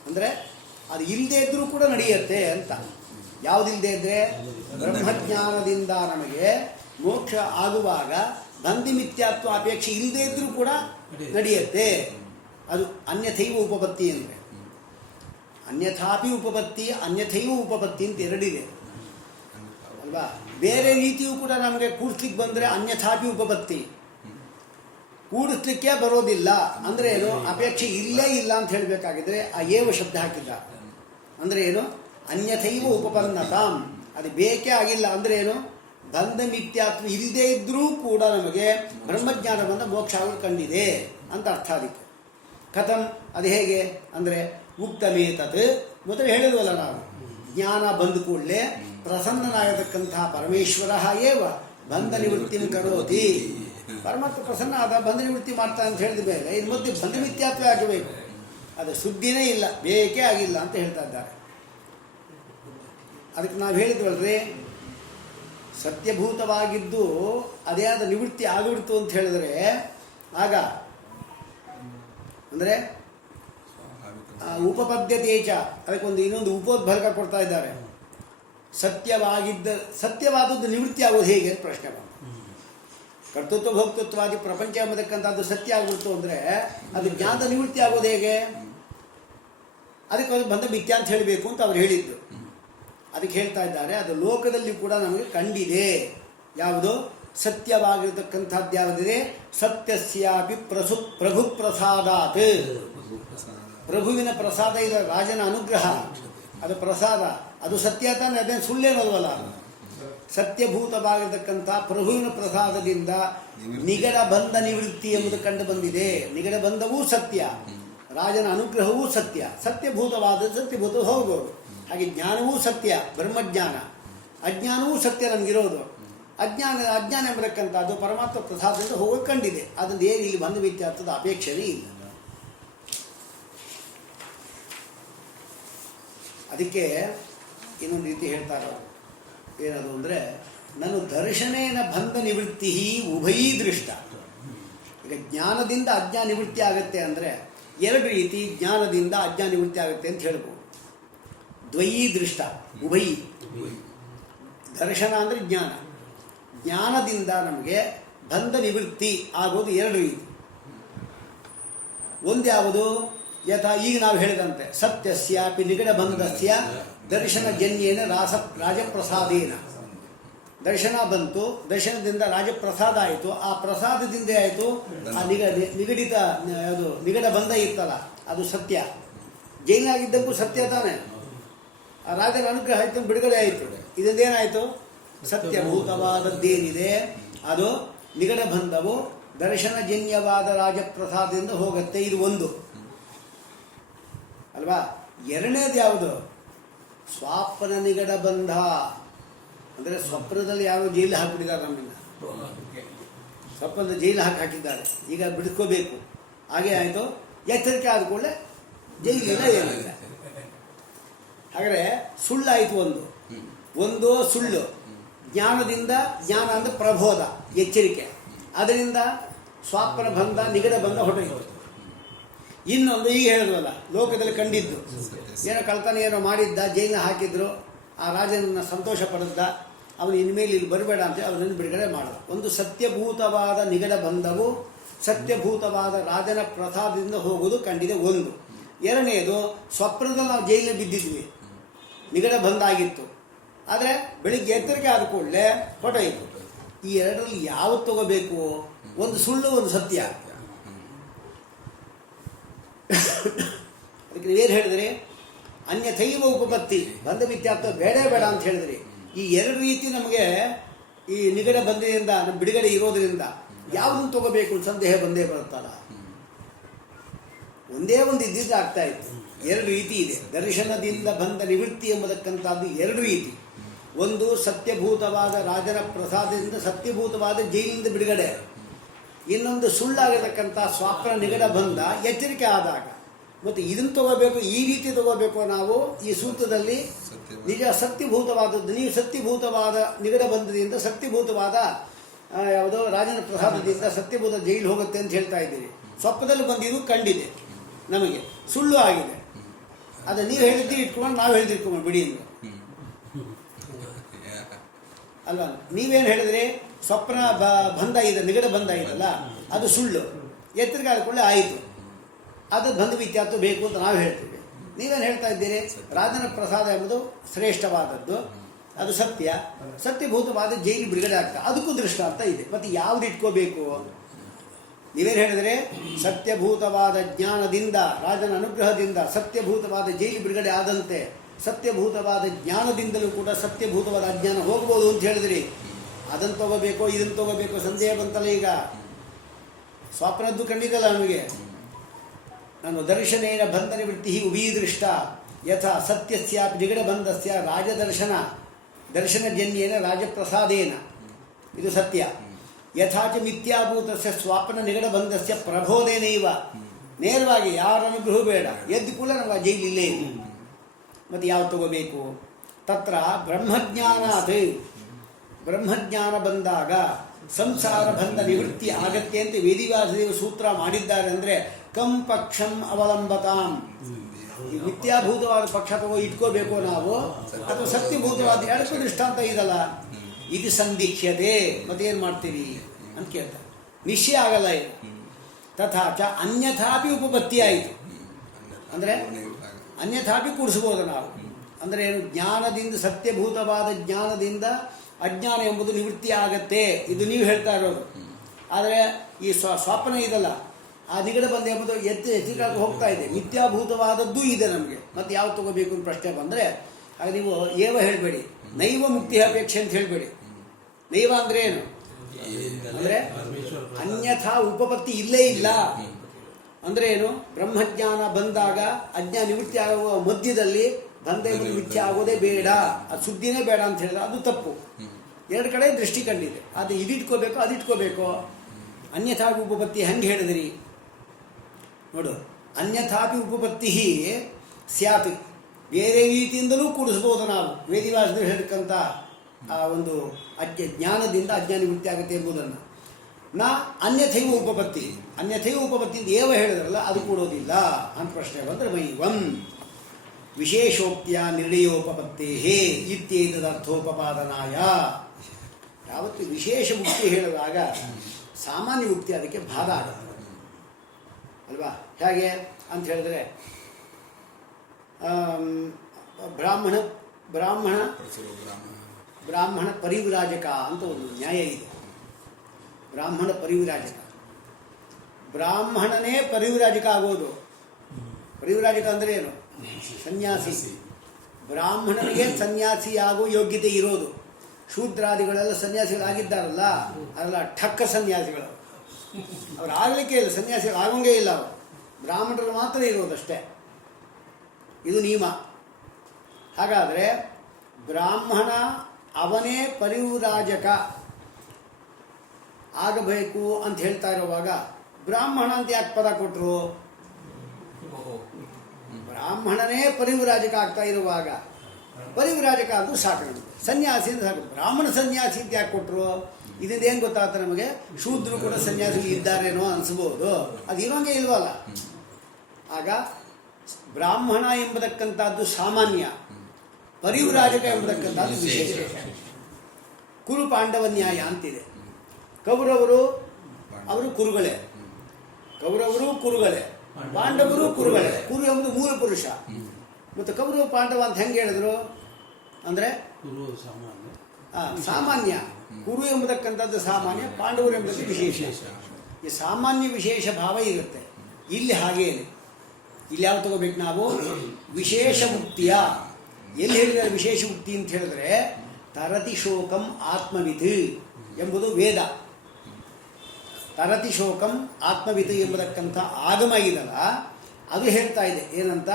ಅಂದರೆ ಅದು ಇಲ್ಲದೇ ಇದ್ದರೂ ಕೂಡ ನಡೆಯುತ್ತೆ ಅಂತ. ಯಾವುದಿಲ್ಲದೆ ಇದ್ದರೆ ಬ್ರಹ್ಮಜ್ಞಾನದಿಂದ ನಮಗೆ ಮೋಕ್ಷ ಆಗುವಾಗ ಬಂಧ ಮಿಥ್ಯಾತ್ವ ಅಪೇಕ್ಷೆ ಇಲ್ಲದೇ ಇದ್ದರೂ ಕೂಡ ನಡೆಯುತ್ತೆ. ಅದು ಅನ್ಯಥೈವ ಉಪಪತ್ತಿ ಅಂದರೆ. ಅನ್ಯಥಾಪಿ ಉಪಪತ್ತಿ, ಅನ್ಯಥೈವ ಉಪಪತ್ತಿ ಅಂತ ಎರಡಿದೆ ಅಲ್ವಾ? ಬೇರೆ ರೀತಿಯೂ ಕೂಡ ನಮಗೆ ಕೂಡಿಸ್ಲಿಕ್ಕೆ ಬಂದರೆ ಅನ್ಯಥಾಪಿ ಉಪಪತ್ತಿ, ಕೂಡಿಸ್ಲಿಕ್ಕೆ ಬರೋದಿಲ್ಲ ಅಂದರೆ ಏನು? ಅಪೇಕ್ಷೆ ಇಲ್ಲೇ ಇಲ್ಲ ಅಂತ ಹೇಳಬೇಕಾಗಿದ್ರೆ ಆ ಏವ ಶಬ್ದ ಹಾಕಿದ್ದ. ಅಂದರೆ ಏನು? ಅನ್ಯಥೈವ ಉಪಪನ್ನತಾಂ, ಅದು ಬೇಕೇ ಆಗಿಲ್ಲ ಅಂದರೆ ಏನು? ಬಂಧ ಮಿಥ್ಯಾತ್ವ ಇಲ್ಲದೇ ಇದ್ದರೂ ಕೂಡ ನಮಗೆ ಬ್ರಹ್ಮಜ್ಞಾನ ಬಂದ ಮೋಕ್ಷ ಆಗೋದು ಕಂಡಿದೆ ಅಂತ ಅರ್ಥ. ಅದಕ್ಕೆ ಕಥಂ, ಅದು ಹೇಗೆ ಅಂದರೆ ಉಕ್ತಮೇತತ್, ಮೊದಲು ಹೇಳಿದ್ವಲ್ಲ ನಾವು, ಜ್ಞಾನ ಬಂದ ಕೂಡಲೇ ಪ್ರಸನ್ನನಾಗತಕ್ಕಂತಹ ಪರಮೇಶ್ವರ ಏವ ಬಂಧ ನಿವೃತ್ತಿಂ ಕರೋತಿ. ಪರಮಾತ್ಮ ಪ್ರಸನ್ನ ಆದ ಬಂಧ ನಿವೃತ್ತಿ ಮಾಡ್ತಾ ಅಂತ ಹೇಳಿದ ಮೇಲೆ ಇನ್ನು ಮಧ್ಯೆ ಬಂಧ ಮಿಥ್ಯಾತ್ವ ಆಗಬೇಕು, ಅದು ಸುದ್ದಿನೇ ಇಲ್ಲ, ಬೇಕೇ ಆಗಿಲ್ಲ ಅಂತ ಹೇಳ್ತಾ ಇದ್ದಾರೆ. ಅದಕ್ಕೆ ನಾವು ಹೇಳಿದ್ವಲ್ರಿ, ಸತ್ಯಭೂತವಾಗಿದ್ದು ಅದೇ ಆದ ನಿವೃತ್ತಿ ಆಗಿಬಿಡ್ತು ಅಂತ ಹೇಳಿದ್ರೆ ಆಗ ಅಂದರೆ ಉಪಪದ್ಯತೇಚ, ಅದಕ್ಕೊಂದು ಇನ್ನೊಂದು ಉಪೋದ್ಭರ್ಗ ಕೊಡ್ತಾ ಇದ್ದಾರೆ. ಸತ್ಯವಾದದ್ದು ನಿವೃತ್ತಿ ಆಗೋದು ಹೇಗೆ ಅಂತ ಪ್ರಶ್ನೆ ಬಂತು. ಕರ್ತೃತ್ವ ಭೋಕ್ತೃತ್ವವಾಗಿ ಪ್ರಪಂಚ ಎಂಬತಕ್ಕಂಥದ್ದು ಸತ್ಯ ಆಗ್ಬಿಡ್ತು ಅಂದರೆ ಅದು ಜ್ಞಾನದ ನಿವೃತ್ತಿ ಆಗೋದು ಹೇಗೆ? ಅದಕ್ಕೆ ಅದು ಬಂದ ಮಿಥ್ಯ ಅಂತ ಹೇಳಬೇಕು ಅಂತ ಅವ್ರು ಹೇಳಿದ್ದು. ಅದಕ್ಕೆ ಹೇಳ್ತಾ ಇದ್ದಾರೆ, ಅದು ಲೋಕದಲ್ಲಿ ಕೂಡ ನಮಗೆ ಕಂಡಿದೆ. ಯಾವುದು? ಸತ್ಯವಾಗಿರತಕ್ಕಂಥದ್ದು ಯಾವುದಿದೆ? ಸತ್ಯಸ್ಯಾಪಿ ಪ್ರಭು ಪ್ರಸಾದಾತ್, ಪ್ರಭುವಿನ ಪ್ರಸಾದ ಇಲ್ಲ, ರಾಜನ ಅನುಗ್ರಹ, ಅದು ಪ್ರಸಾದ, ಅದು ಸತ್ಯ ತಾನೆ, ಅದೇನು ಸುಳ್ಳೇನಲ್ವಲ್ಲ. ಸತ್ಯಭೂತವಾಗಿರತಕ್ಕಂಥ ಪ್ರಭುವಿನ ಪ್ರಸಾದದಿಂದ ನಿಗಡ ಬಂಧ ನಿವೃತ್ತಿ ಎಂಬುದು ಕಂಡು ಬಂದಿದೆ. ನಿಗಡ ಬಂಧವೂ ಸತ್ಯ, ರಾಜನ ಅನುಗ್ರಹವೂ ಸತ್ಯ, ಸತ್ಯಭೂತವಾದ ಸತ್ಯಭೂತ ಹೋಗೋದು. ಹಾಗೆ ಜ್ಞಾನವೂ ಸತ್ಯ, ಬ್ರಹ್ಮಜ್ಞಾನ. ಅಜ್ಞಾನವೂ ಸತ್ಯ ನಮಗಿರೋದು. ಅಜ್ಞಾನ ಎಂಬತಕ್ಕಂಥದ್ದು ಪರಮಾತ್ಮ ಪ್ರಸಾದದಿಂದ ಹೋಗೋದು ಕಂಡಿದೆ. ಅದನ್ನು ಏನು ಇಲ್ಲಿ ಬಂಧ ಮಿಥ್ಯಾತ್ವದ ಅಪೇಕ್ಷೆನೇ ಇಲ್ಲ. ಅದಕ್ಕೆ ಇನ್ನೊಂದು ರೀತಿ ಹೇಳ್ತಾರೆ, ಏನದು ಅಂದರೆ ನಾನು ದರ್ಶನೇನ ಬಂಧ ನಿವೃತ್ತಿ ಉಭಯೀ ದೃಷ್ಟ. ಈಗ ಜ್ಞಾನದಿಂದ ಅಜ್ಞಾನ ನಿವೃತ್ತಿ ಆಗುತ್ತೆ ಅಂದರೆ ಎರಡು ರೀತಿ ಜ್ಞಾನದಿಂದ ಅಜ್ಞಾನ ನಿವೃತ್ತಿ ಆಗುತ್ತೆ ಅಂತ ಹೇಳ್ಬೋದು. ದ್ವಯೀ ದೃಷ್ಟ, ಉಭಯೀ. ದರ್ಶನ ಅಂದರೆ ಜ್ಞಾನ, ಜ್ಞಾನದಿಂದ ನಮಗೆ ಬಂಧ ನಿವೃತ್ತಿ ಆಗೋದು ಎರಡು ರೀತಿ. ಒಂದು ಯಾವುದು? ಯಥಾ ಈಗ ನಾವು ಹೇಳಿದಂತೆ ಸತ್ಯಸ್ಯಾಪಿ ನಿಗಡ ಬಂಧಸ್ಯ ದರ್ಶನಜನ್ಯೇನ ರಾಜಪ್ರಸಾದೇನ. ದರ್ಶನ ಬಂತು, ದರ್ಶನದಿಂದ ರಾಜಪ್ರಸಾದ ಆಯಿತು, ಆ ಪ್ರಸಾದದಿಂದ ಆಯಿತು ಆ ನಿಗಡಿತ ಅದು ನಿಗಡ ಬಂಧ ಇರ್ತಲ್ಲ ಅದು ಸತ್ಯ. ಜೈಲಾಗಿದ್ದಕ್ಕೂ ಸತ್ಯ ತಾನೆ, ಆ ರಾಜನ ಅನುಗ್ರಹ ಆಯಿತು, ಬಿಡುಗಡೆ ಆಯಿತು. ಇದರಿಂದೇನಾಯಿತು? ಸತ್ಯಭೂತವಾದದ್ದೇನಿದೆ ಅದು ನಿಗಡ ಬಂಧವು ದರ್ಶನಜನ್ಯವಾದ ರಾಜಪ್ರಸಾದದಿಂದ ಹೋಗುತ್ತೆ. ಇದು ಒಂದು ಅಲ್ವಾ? ಎರಡನೇದು ಯಾವುದು? ಸ್ವಾಪ್ನ ನಿಗಡ ಬಂಧ ಅಂದರೆ ಸ್ವಪ್ನದಲ್ಲಿ ಯಾವ ಜೈಲು ಹಾಕಿಬಿಟ್ಟಿದ್ದಾರೆ, ನಮ್ಮನ್ನ ಸ್ವಪ್ನದ ಜೈಲು ಹಾಕಿದ್ದಾರೆ, ಈಗ ಬಿಡ್ಕೋಬೇಕು. ಹಾಗೆ ಆಯಿತು, ಎಚ್ಚರಿಕೆ ಆದ ಕೂಡಲೇ ಜೈಲಿಲ್ಲ, ಏನಿಲ್ಲ. ಹಾಗಾದರೆ ಸುಳ್ಳಾಯಿತು ಒಂದು ಸುಳ್ಳು. ಜ್ಞಾನದಿಂದ, ಜ್ಞಾನ ಅಂದರೆ ಪ್ರಬೋಧ, ಎಚ್ಚರಿಕೆ. ಅದರಿಂದ ಸ್ವಾಪನ ಬಂಧ ನಿಗಡ ಬಂಧ ಹೊರಟೋಯ್ತು. ಇನ್ನೊಂದು ಈಗ ಹೇಳಿದ್ವಲ್ಲ, ಲೋಕದಲ್ಲಿ ಕಂಡಿದ್ದು ಏನೋ ಕಳ್ತನ ಏನೋ ಮಾಡಿದ್ದ, ಜೈಲಿನ ಹಾಕಿದ್ರು, ಆ ರಾಜನನ್ನು ಸಂತೋಷ ಪಡೆದ, ಅವನು ಇನ್ಮೇಲೆ ಇಲ್ಲಿ ಬರಬೇಡ ಅಂತ ಅವನನ್ನು ಬಿಡುಗಡೆ ಮಾಡಿದ. ಒಂದು ಸತ್ಯಭೂತವಾದ ನಿಗಡ ಬಂಧವು ಸತ್ಯಭೂತವಾದ ರಾಜನ ಪ್ರಸಾದದಿಂದ ಹೋಗುವುದು ಕಂಡಿದೆ ಒಂದು. ಎರಡನೇದು, ಸ್ವಪ್ನದಲ್ಲಿ ನಾವು ಜೈಲಿನಲ್ಲಿ ಬಿದ್ದಿದ್ವಿ, ನಿಗಡ ಬಂಧ ಆಗಿತ್ತು, ಆದರೆ ಬೆಳಿಗ್ಗೆ ಎಚ್ಚರಿಕೆ ಆದ ಕೂಡಲೇ ಹೊರಟೋಯ್ತು. ಈ ಎರಡರಲ್ಲಿ ಯಾವುದು ತಗೋಬೇಕು? ಒಂದು ಸುಳ್ಳು, ಒಂದು ಸತ್ಯ. ಅದಕ್ಕೆ ನೀವೇನು ಹೇಳಿದ್ರಿ? ಅನ್ಯಥೈವ ಉಪಪತ್ತಿ, ಬಂಧ ಮಿಥ್ಯಾತ್ವ ಬೇಡ ಬೇಡ ಅಂತ ಹೇಳಿದ್ರಿ. ಈ ಎರಡು ರೀತಿ ನಮಗೆ ಈ ನಿಗಡ ಬಂಧದಿಂದ ನಮ್ಮ ಬಿಡುಗಡೆ ಇರೋದರಿಂದ ಯಾವುದನ್ನು ತಗೋಬೇಕು ಸಂದೇಹ ಬಂದೇ ಬರುತ್ತಲ್ಲ. ಒಂದೇ ಒಂದು ಇದ್ದಿದ್ದು ಆಗ್ತಾ ಇತ್ತು. ಎರಡು ರೀತಿ ಇದೆ. ದರ್ಶನದಿಂದ ಬಂದ ನಿವೃತ್ತಿ ಎಂಬುದಕ್ಕಂಥದ್ದು ಎರಡು ರೀತಿ. ಒಂದು ಸತ್ಯಭೂತವಾದ ರಾಜನ ಪ್ರಸಾದದಿಂದ ಸತ್ಯಭೂತವಾದ ಜೈಲಿನಿಂದ ಬಿಡುಗಡೆ. ಇನ್ನೊಂದು ಸುಳ್ಳಾಗಿರತಕ್ಕಂಥ ಸ್ವಾಪ್ನ ನಿಗಡ ಬಂದ ಎಚ್ಚರಿಕೆ ಆದಾಗ. ಮತ್ತು ಇದನ್ನು ತಗೋಬೇಕು, ಈ ರೀತಿ ತಗೋಬೇಕು. ನಾವು ಈ ಸೂತ್ರದಲ್ಲಿ ನಿಜ ಸತ್ಯಭೂತವಾದದ್ದು, ನೀವು ಸತ್ಯಭೂತವಾದ ನಿಗಡ ಬಂಧದಿಂದ ಸತ್ಯಭೂತವಾದ ಯಾವುದೋ ರಾಜನ ಪ್ರಸಾದದಿಂದ ಸತ್ಯಭೂತ ಜೈಲು ಹೋಗುತ್ತೆ ಅಂತ ಹೇಳ್ತಾ ಇದ್ದೀರಿ. ಸ್ವಪ್ನದಲ್ಲಿ ಬಂದಿದ್ದು ಕಂಡಿದೆ, ನಮಗೆ ಸುಳ್ಳು ಆಗಿದೆ. ಅದು ನೀವು ಹೇಳಿದ್ದು ಇಟ್ಕೊಂಡು ನಾವು ಹೇಳಿದಿಟ್ಕೊಂಡು ಬಿಡಿ ಎಂದು ಅಲ್ವಾ? ನೀವೇನು ಹೇಳಿದ್ರಿ? ಸ್ವಪ್ನ ಬಂಧ ಇದೆ, ನಿಗಡ ಬಂಧ ಇದಲ್ಲ, ಅದು ಸುಳ್ಳು. ಎಚ್ಚರಿಕೆ ಆದ್ಕೊಳ್ಳೆ ಆಯಿತು, ಅದು ಬಂಧ ಮಿಥ್ಯಾತ್ವ ಬೇಕು ಅಂತ ನಾವು ಹೇಳ್ತೀವಿ. ನೀವೇನು ಹೇಳ್ತಾ ಇದ್ದೀರಿ? ರಾಜನ ಪ್ರಸಾದ ಎಂಬುದು ಶ್ರೇಷ್ಠವಾದದ್ದು, ಅದು ಸತ್ಯ, ಸತ್ಯಭೂತವಾದ ಜೈಲು ಬಿಡುಗಡೆ ಆಗ್ತದೆ, ಅದಕ್ಕೂ ದೃಷ್ಟಾಂತ ಇದೆ. ಮತ್ತು ಯಾವ್ದು ಇಟ್ಕೋಬೇಕು? ನೀವೇನು ಹೇಳಿದರೆ ಸತ್ಯಭೂತವಾದ ಜ್ಞಾನದಿಂದ, ರಾಜನ ಅನುಗ್ರಹದಿಂದ ಸತ್ಯಭೂತವಾದ ಜೈಲು ಬಿಡುಗಡೆ ಆದಂತೆ ಸತ್ಯಭೂತವಾದ ಜ್ಞಾನದಿಂದಲೂ ಕೂಡ ಸತ್ಯಭೂತವಾದ ಅಜ್ಞಾನ ಹೋಗ್ಬೋದು ಅಂತ ಹೇಳಿದ್ರಿ. ಅದನ್ನು ತಗೋಬೇಕೋ ಇದನ್ನು ತಗೋಬೇಕೋ ಸಂದೇಹ ಬಂತಲ್ಲ. ಈಗ ಸ್ವಪ್ನದ್ದು ಕಂಡಿದ್ದಲ್ಲ ನಮಗೆ. ನಾನು ದರ್ಶನೇನ ಬಂಧ ನಿವೃತ್ತಿ ಉಭೀದೃಷ್ಟ ಯಥಾ ಸತ್ಯಸ್ಯಾಪಿ ನಿಗಡ ಬಂಧಸ್ಯ ರಾಜದರ್ಶನ ದರ್ಶನಜನ್ಯೇನ ರಾಜಪ್ರಸಾದೇನ, ಇದು ಸತ್ಯ. ಯಥಾಚ ಮಿಥ್ಯಾಭೂತಸ್ಯ ಸ್ವಾಪನ ನಿಗಡ ಬಂಧಸ್ಯ ಪ್ರಬೋಧೇನೈವ, ನೇರವಾಗಿ ಯಾರ ಅನುಗ್ರಹ ಬೇಡ, ಎದ್ದು ಕೂಡ ನಾವು ಆ ಜೈಲಿಲ್ಲೇ ಇದೆ. ಮತ್ತು ಯಾವ್ದು ತಗೋಬೇಕು? ತತ್ರ ಬ್ರಹ್ಮಜ್ಞಾನಾತ್, ಬ್ರಹ್ಮಜ್ಞಾನ ಬಂದಾಗ ಸಂಸಾರ ಬಂಧ ನಿವೃತ್ತಿ ಆಗತ್ತೆ ಅಂತ ವೇದಿವ್ಯಾಸದೇವ ಸೂತ್ರ ಮಾಡಿದ್ದಾರೆ. ಅಂದರೆ ಕಂ ಪಕ್ಷಂ ಅವಲಂಬತಾಂ, ಮಿಥ್ಯಾಭೂತವಾದ ಪಕ್ಷ ತಗೋ ಇಟ್ಕೋಬೇಕು ನಾವು, ಅಥವಾ ಸತ್ಯಭೂತವಾದ ಎರಡಕ್ಕೂ ದೃಷ್ಟಾಂತ ಇದಲ್ಲ. ಇದು ಸಂದಿಕ್ಷ್ಯತೆ, ಮತ್ತೇನು ಮಾಡ್ತೀರಿ ಅಂತ ಕೇಳ್ತಾರೆ. ನಿಶ್ಚಯ ಆಗಲ್ಲ ಇದು. ತಥಾಚ ಅನ್ಯಥಾಪಿ ಉಪಪತ್ತಿ ಆಯಿತು. ಅಂದರೆ ಅನ್ಯಥಾಪಿ ಕೂಡಿಸ್ಬೋದು ನಾವು. ಅಂದರೆ ಏನು? ಜ್ಞಾನದಿಂದ, ಸತ್ಯಭೂತವಾದ ಜ್ಞಾನದಿಂದ ಅಜ್ಞಾನ ಎಂಬುದು ನಿವೃತ್ತಿ ಆಗತ್ತೆ, ಇದು ನೀವು ಹೇಳ್ತಾ ಇರೋದು. ಆದರೆ ಈ ಸ್ವಪ್ನ ಇದಲ್ಲ, ಆ ನಿಗಡ ಬಂಧ ಎಂಬುದು ಹೆಚ್ಚಿಗಾಗಿ ಹೋಗ್ತಾ ಇದೆ. ಮಿಥ್ಯಾಭೂತವಾದದ್ದು ಇದೆ ನಮಗೆ. ಮತ್ತು ಯಾವ್ದು ತಗೋಬೇಕು ಅಂತ ಪ್ರಶ್ನೆ ಬಂದರೆ ಆಗ ನೀವು ಏವ ಹೇಳಬೇಡಿ, ನೈವ ಮುಕ್ತಿ ಅಪೇಕ್ಷೆ ಅಂತ ಹೇಳಬೇಡಿ. ನೈವ ಅಂದರೆ ಏನು? ಅಂದರೆ ಅನ್ಯಥಾ ಉಪಪತ್ತಿ ಇಲ್ಲೇ ಇಲ್ಲ. ಅಂದರೆ ಏನು? ಬ್ರಹ್ಮಜ್ಞಾನ ಬಂದಾಗ ಅಜ್ಞಾನ ನಿವೃತ್ತಿ ಆಗುವ ಮಧ್ಯದಲ್ಲಿ ಬಂಧ ಎಂಬುದು ಮಿಥ್ಯ ಆಗೋದೇ ಬೇಡ, ಅದು ಸುದ್ದಿನೇ ಬೇಡ ಅಂತ ಹೇಳಿದ್ರೆ ಅದು ತಪ್ಪು. ಎರಡು ಕಡೆ ದೃಷ್ಟಿ ಕಂಡಿದೆ. ಅದು ಇದಿಟ್ಕೋಬೇಕು, ಅದಿಟ್ಕೋಬೇಕು. ಅನ್ಯಥಾಪಿ ಉಪಪತ್ತಿ ಹೆಂಗೆ ಹೇಳಿದ್ರಿ ನೋಡು. ಅನ್ಯಥಾಪಿ ಉಪಪತ್ತಿ ಸ್ಯಾತ್, ಬೇರೆ ರೀತಿಯಿಂದಲೂ ಕೂಡಿಸ್ಬೋದು ನಾವು. ವೇದಿವ್ಯಾಸರು ಹೇಳ್ತಕ್ಕಂಥ ಆ ಒಂದು ಜ್ಞಾನದಿಂದ ಅಜ್ಞಾನ ನಿವೃತ್ತಿ ಆಗುತ್ತೆ ಎಂಬುದನ್ನು. ನಾ ಅನ್ಯಥೈವ ಉಪಪತ್ತಿ, ಅನ್ಯಥೈವ ಉಪಪತ್ತಿಯಿಂದ ಏವ ಹೇಳಿದ್ರಲ್ಲ ಅದು ಕೂಡೋದಿಲ್ಲ ಅಂತ ಪ್ರಶ್ನೆ ಬಂದರೆ ಮೈವಂ ವಿಶೇಷೋಕ್ತಿಯ ನಿರ್ಣಯೋಪಪತ್ತೇ ಇತ್ಯೇತದರ್ಥೋಪಪಾದನಾಯ. ಯಾವತ್ತು ವಿಶೇಷ ಮುಕ್ತಿ ಹೇಳಿದಾಗ ಸಾಮಾನ್ಯ ಮುಕ್ತಿ ಅದಕ್ಕೆ ಬಾಧ ಆಗುತ್ತೆ ಅಲ್ವಾ? ಹೇಗೆ ಅಂತ ಹೇಳಿದ್ರೆ ಬ್ರಾಹ್ಮಣ ಬ್ರಾಹ್ಮಣ ಬ್ರಾಹ್ಮಣ ಪರಿವಿರಾಜಕ ಅಂತ ಒಂದು ನ್ಯಾಯ ಇದೆ. ಬ್ರಾಹ್ಮಣ ಪರಿವಿರಾಜಕ, ಬ್ರಾಹ್ಮಣನೇ ಪರಿವಿರಾಜಕ ಆಗೋದು. ಪರಿವಿರಾಜಕ ಅಂದರೆ ಏನು? ಸನ್ಯಾಸಿ. ಬ್ರಾಹ್ಮಣನಿಗೆ ಸನ್ಯಾಸಿಯಾಗುವ ಯೋಗ್ಯತೆ ಇರೋದು. ಶೂದ್ರಾದಿಗಳೆಲ್ಲ ಸನ್ಯಾಸಿಗಳಾಗಿದ್ದಾರಲ್ಲ, ಅದೆಲ್ಲ ಠಕ್ಕ ಸನ್ಯಾಸಿಗಳು. ಅವ್ರು ಆಗಲಿಕ್ಕೆ ಇಲ್ಲ, ಸನ್ಯಾಸಿಗಳು ಆಗೋಂಗೇ ಇಲ್ಲ. ಅವರು ಬ್ರಾಹ್ಮಣರು ಮಾತ್ರ ಇರೋದಷ್ಟೇ. ಇದು ನಿಯಮ. ಹಾಗಾದರೆ ಬ್ರಾಹ್ಮಣ ಅವನೇ ಪರಿವ್ರಾಜಕ ಆಗಬೇಕು ಅಂತ ಹೇಳ್ತಾ ಇರುವಾಗ ಬ್ರಾಹ್ಮಣ ಅಂತ ಯಾಕೆ ಪದ ಕೊಟ್ಟರು? ಬ್ರಾಹ್ಮಣನೇ ಪರಿವ್ರಾಜಕ ಆಗ್ತಾ ಇರುವಾಗ ಪರಿವ್ರಾಜಕ ಅಂದ್ರೂ ಸಾಕು ನಮಗೆ. ಸನ್ಯಾಸಿ ಅಂತ ಸಾಕು. ಬ್ರಾಹ್ಮಣ ಸನ್ಯಾಸಿ ಅಂತ ಯಾಕೆ ಕೊಟ್ಟರು? ಇದರಿಂದ ಏನು ಗೊತ್ತಾಗ್ತದೆ ನಮಗೆ? ಶೂದ್ರರು ಕೂಡ ಸನ್ಯಾಸಿಗಳು ಇದ್ದಾರೇನೋ ಅನಿಸ್ಬೋದು. ಅದು ಇರೋಂಗೆ ಇಲ್ವಲ್ಲ. ಆಗ ಬ್ರಾಹ್ಮಣ ಎಂಬತಕ್ಕಂಥದ್ದು ಸಾಮಾನ್ಯ, ಪರಿವ್ರಾಜಕ ಎಂಬತಕ್ಕಂಥದ್ದು ವಿಶೇಷ. ಕುರು ಪಾಂಡವ ನ್ಯಾಯ ಅಂತಿದೆ. ಕೌರವರು ಅವರು ಕುರುಗಳೇ, ಕೌರವರು ಕುರುಗಳೇ, ಪಾಂಡವರು ಕುರುಗಳೇ. ಕುರು ಎಂಬುದು ಮೂಲ ಪುರುಷ. ಮತ್ತು ಕೌರವ ಪಾಂಡವ ಅಂತ ಹೆಂಗೆ ಹೇಳಿದ್ರು ಅಂದರೆ ಸಾಮಾನ್ಯ. ಕುರು ಎಂಬತಕ್ಕಂಥದ್ದು ಸಾಮಾನ್ಯ, ಪಾಂಡವರು ಎಂಬುದು ವಿಶೇಷ. ಈ ಸಾಮಾನ್ಯ ವಿಶೇಷ ಭಾವ ಇರುತ್ತೆ. ಇಲ್ಲಿ ಹಾಗೇ ಇದೆ. ಇಲ್ಲಿ ಯಾವ ತಗೋಬೇಕು ನಾವು? ವಿಶೇಷ ಮುಕ್ತಿಯ. ಎಲ್ಲಿ ಹೇಳಿದರೆ ವಿಶೇಷ ಮುಕ್ತಿ ಅಂತ ಹೇಳಿದ್ರೆ ತರತಿ ಶೋಕಂ ಆತ್ಮವಿತ್ ಎಂಬುದು ವೇದ. ತರತಿ ಶೋಕಂ ಆತ್ಮವಿತ್ ಎಂಬತಕ್ಕಂಥ ಆಗಮ ಇದಲ್ಲ, ಅದು ಹೇಳ್ತಾ ಇದೆ. ಏನಂತ?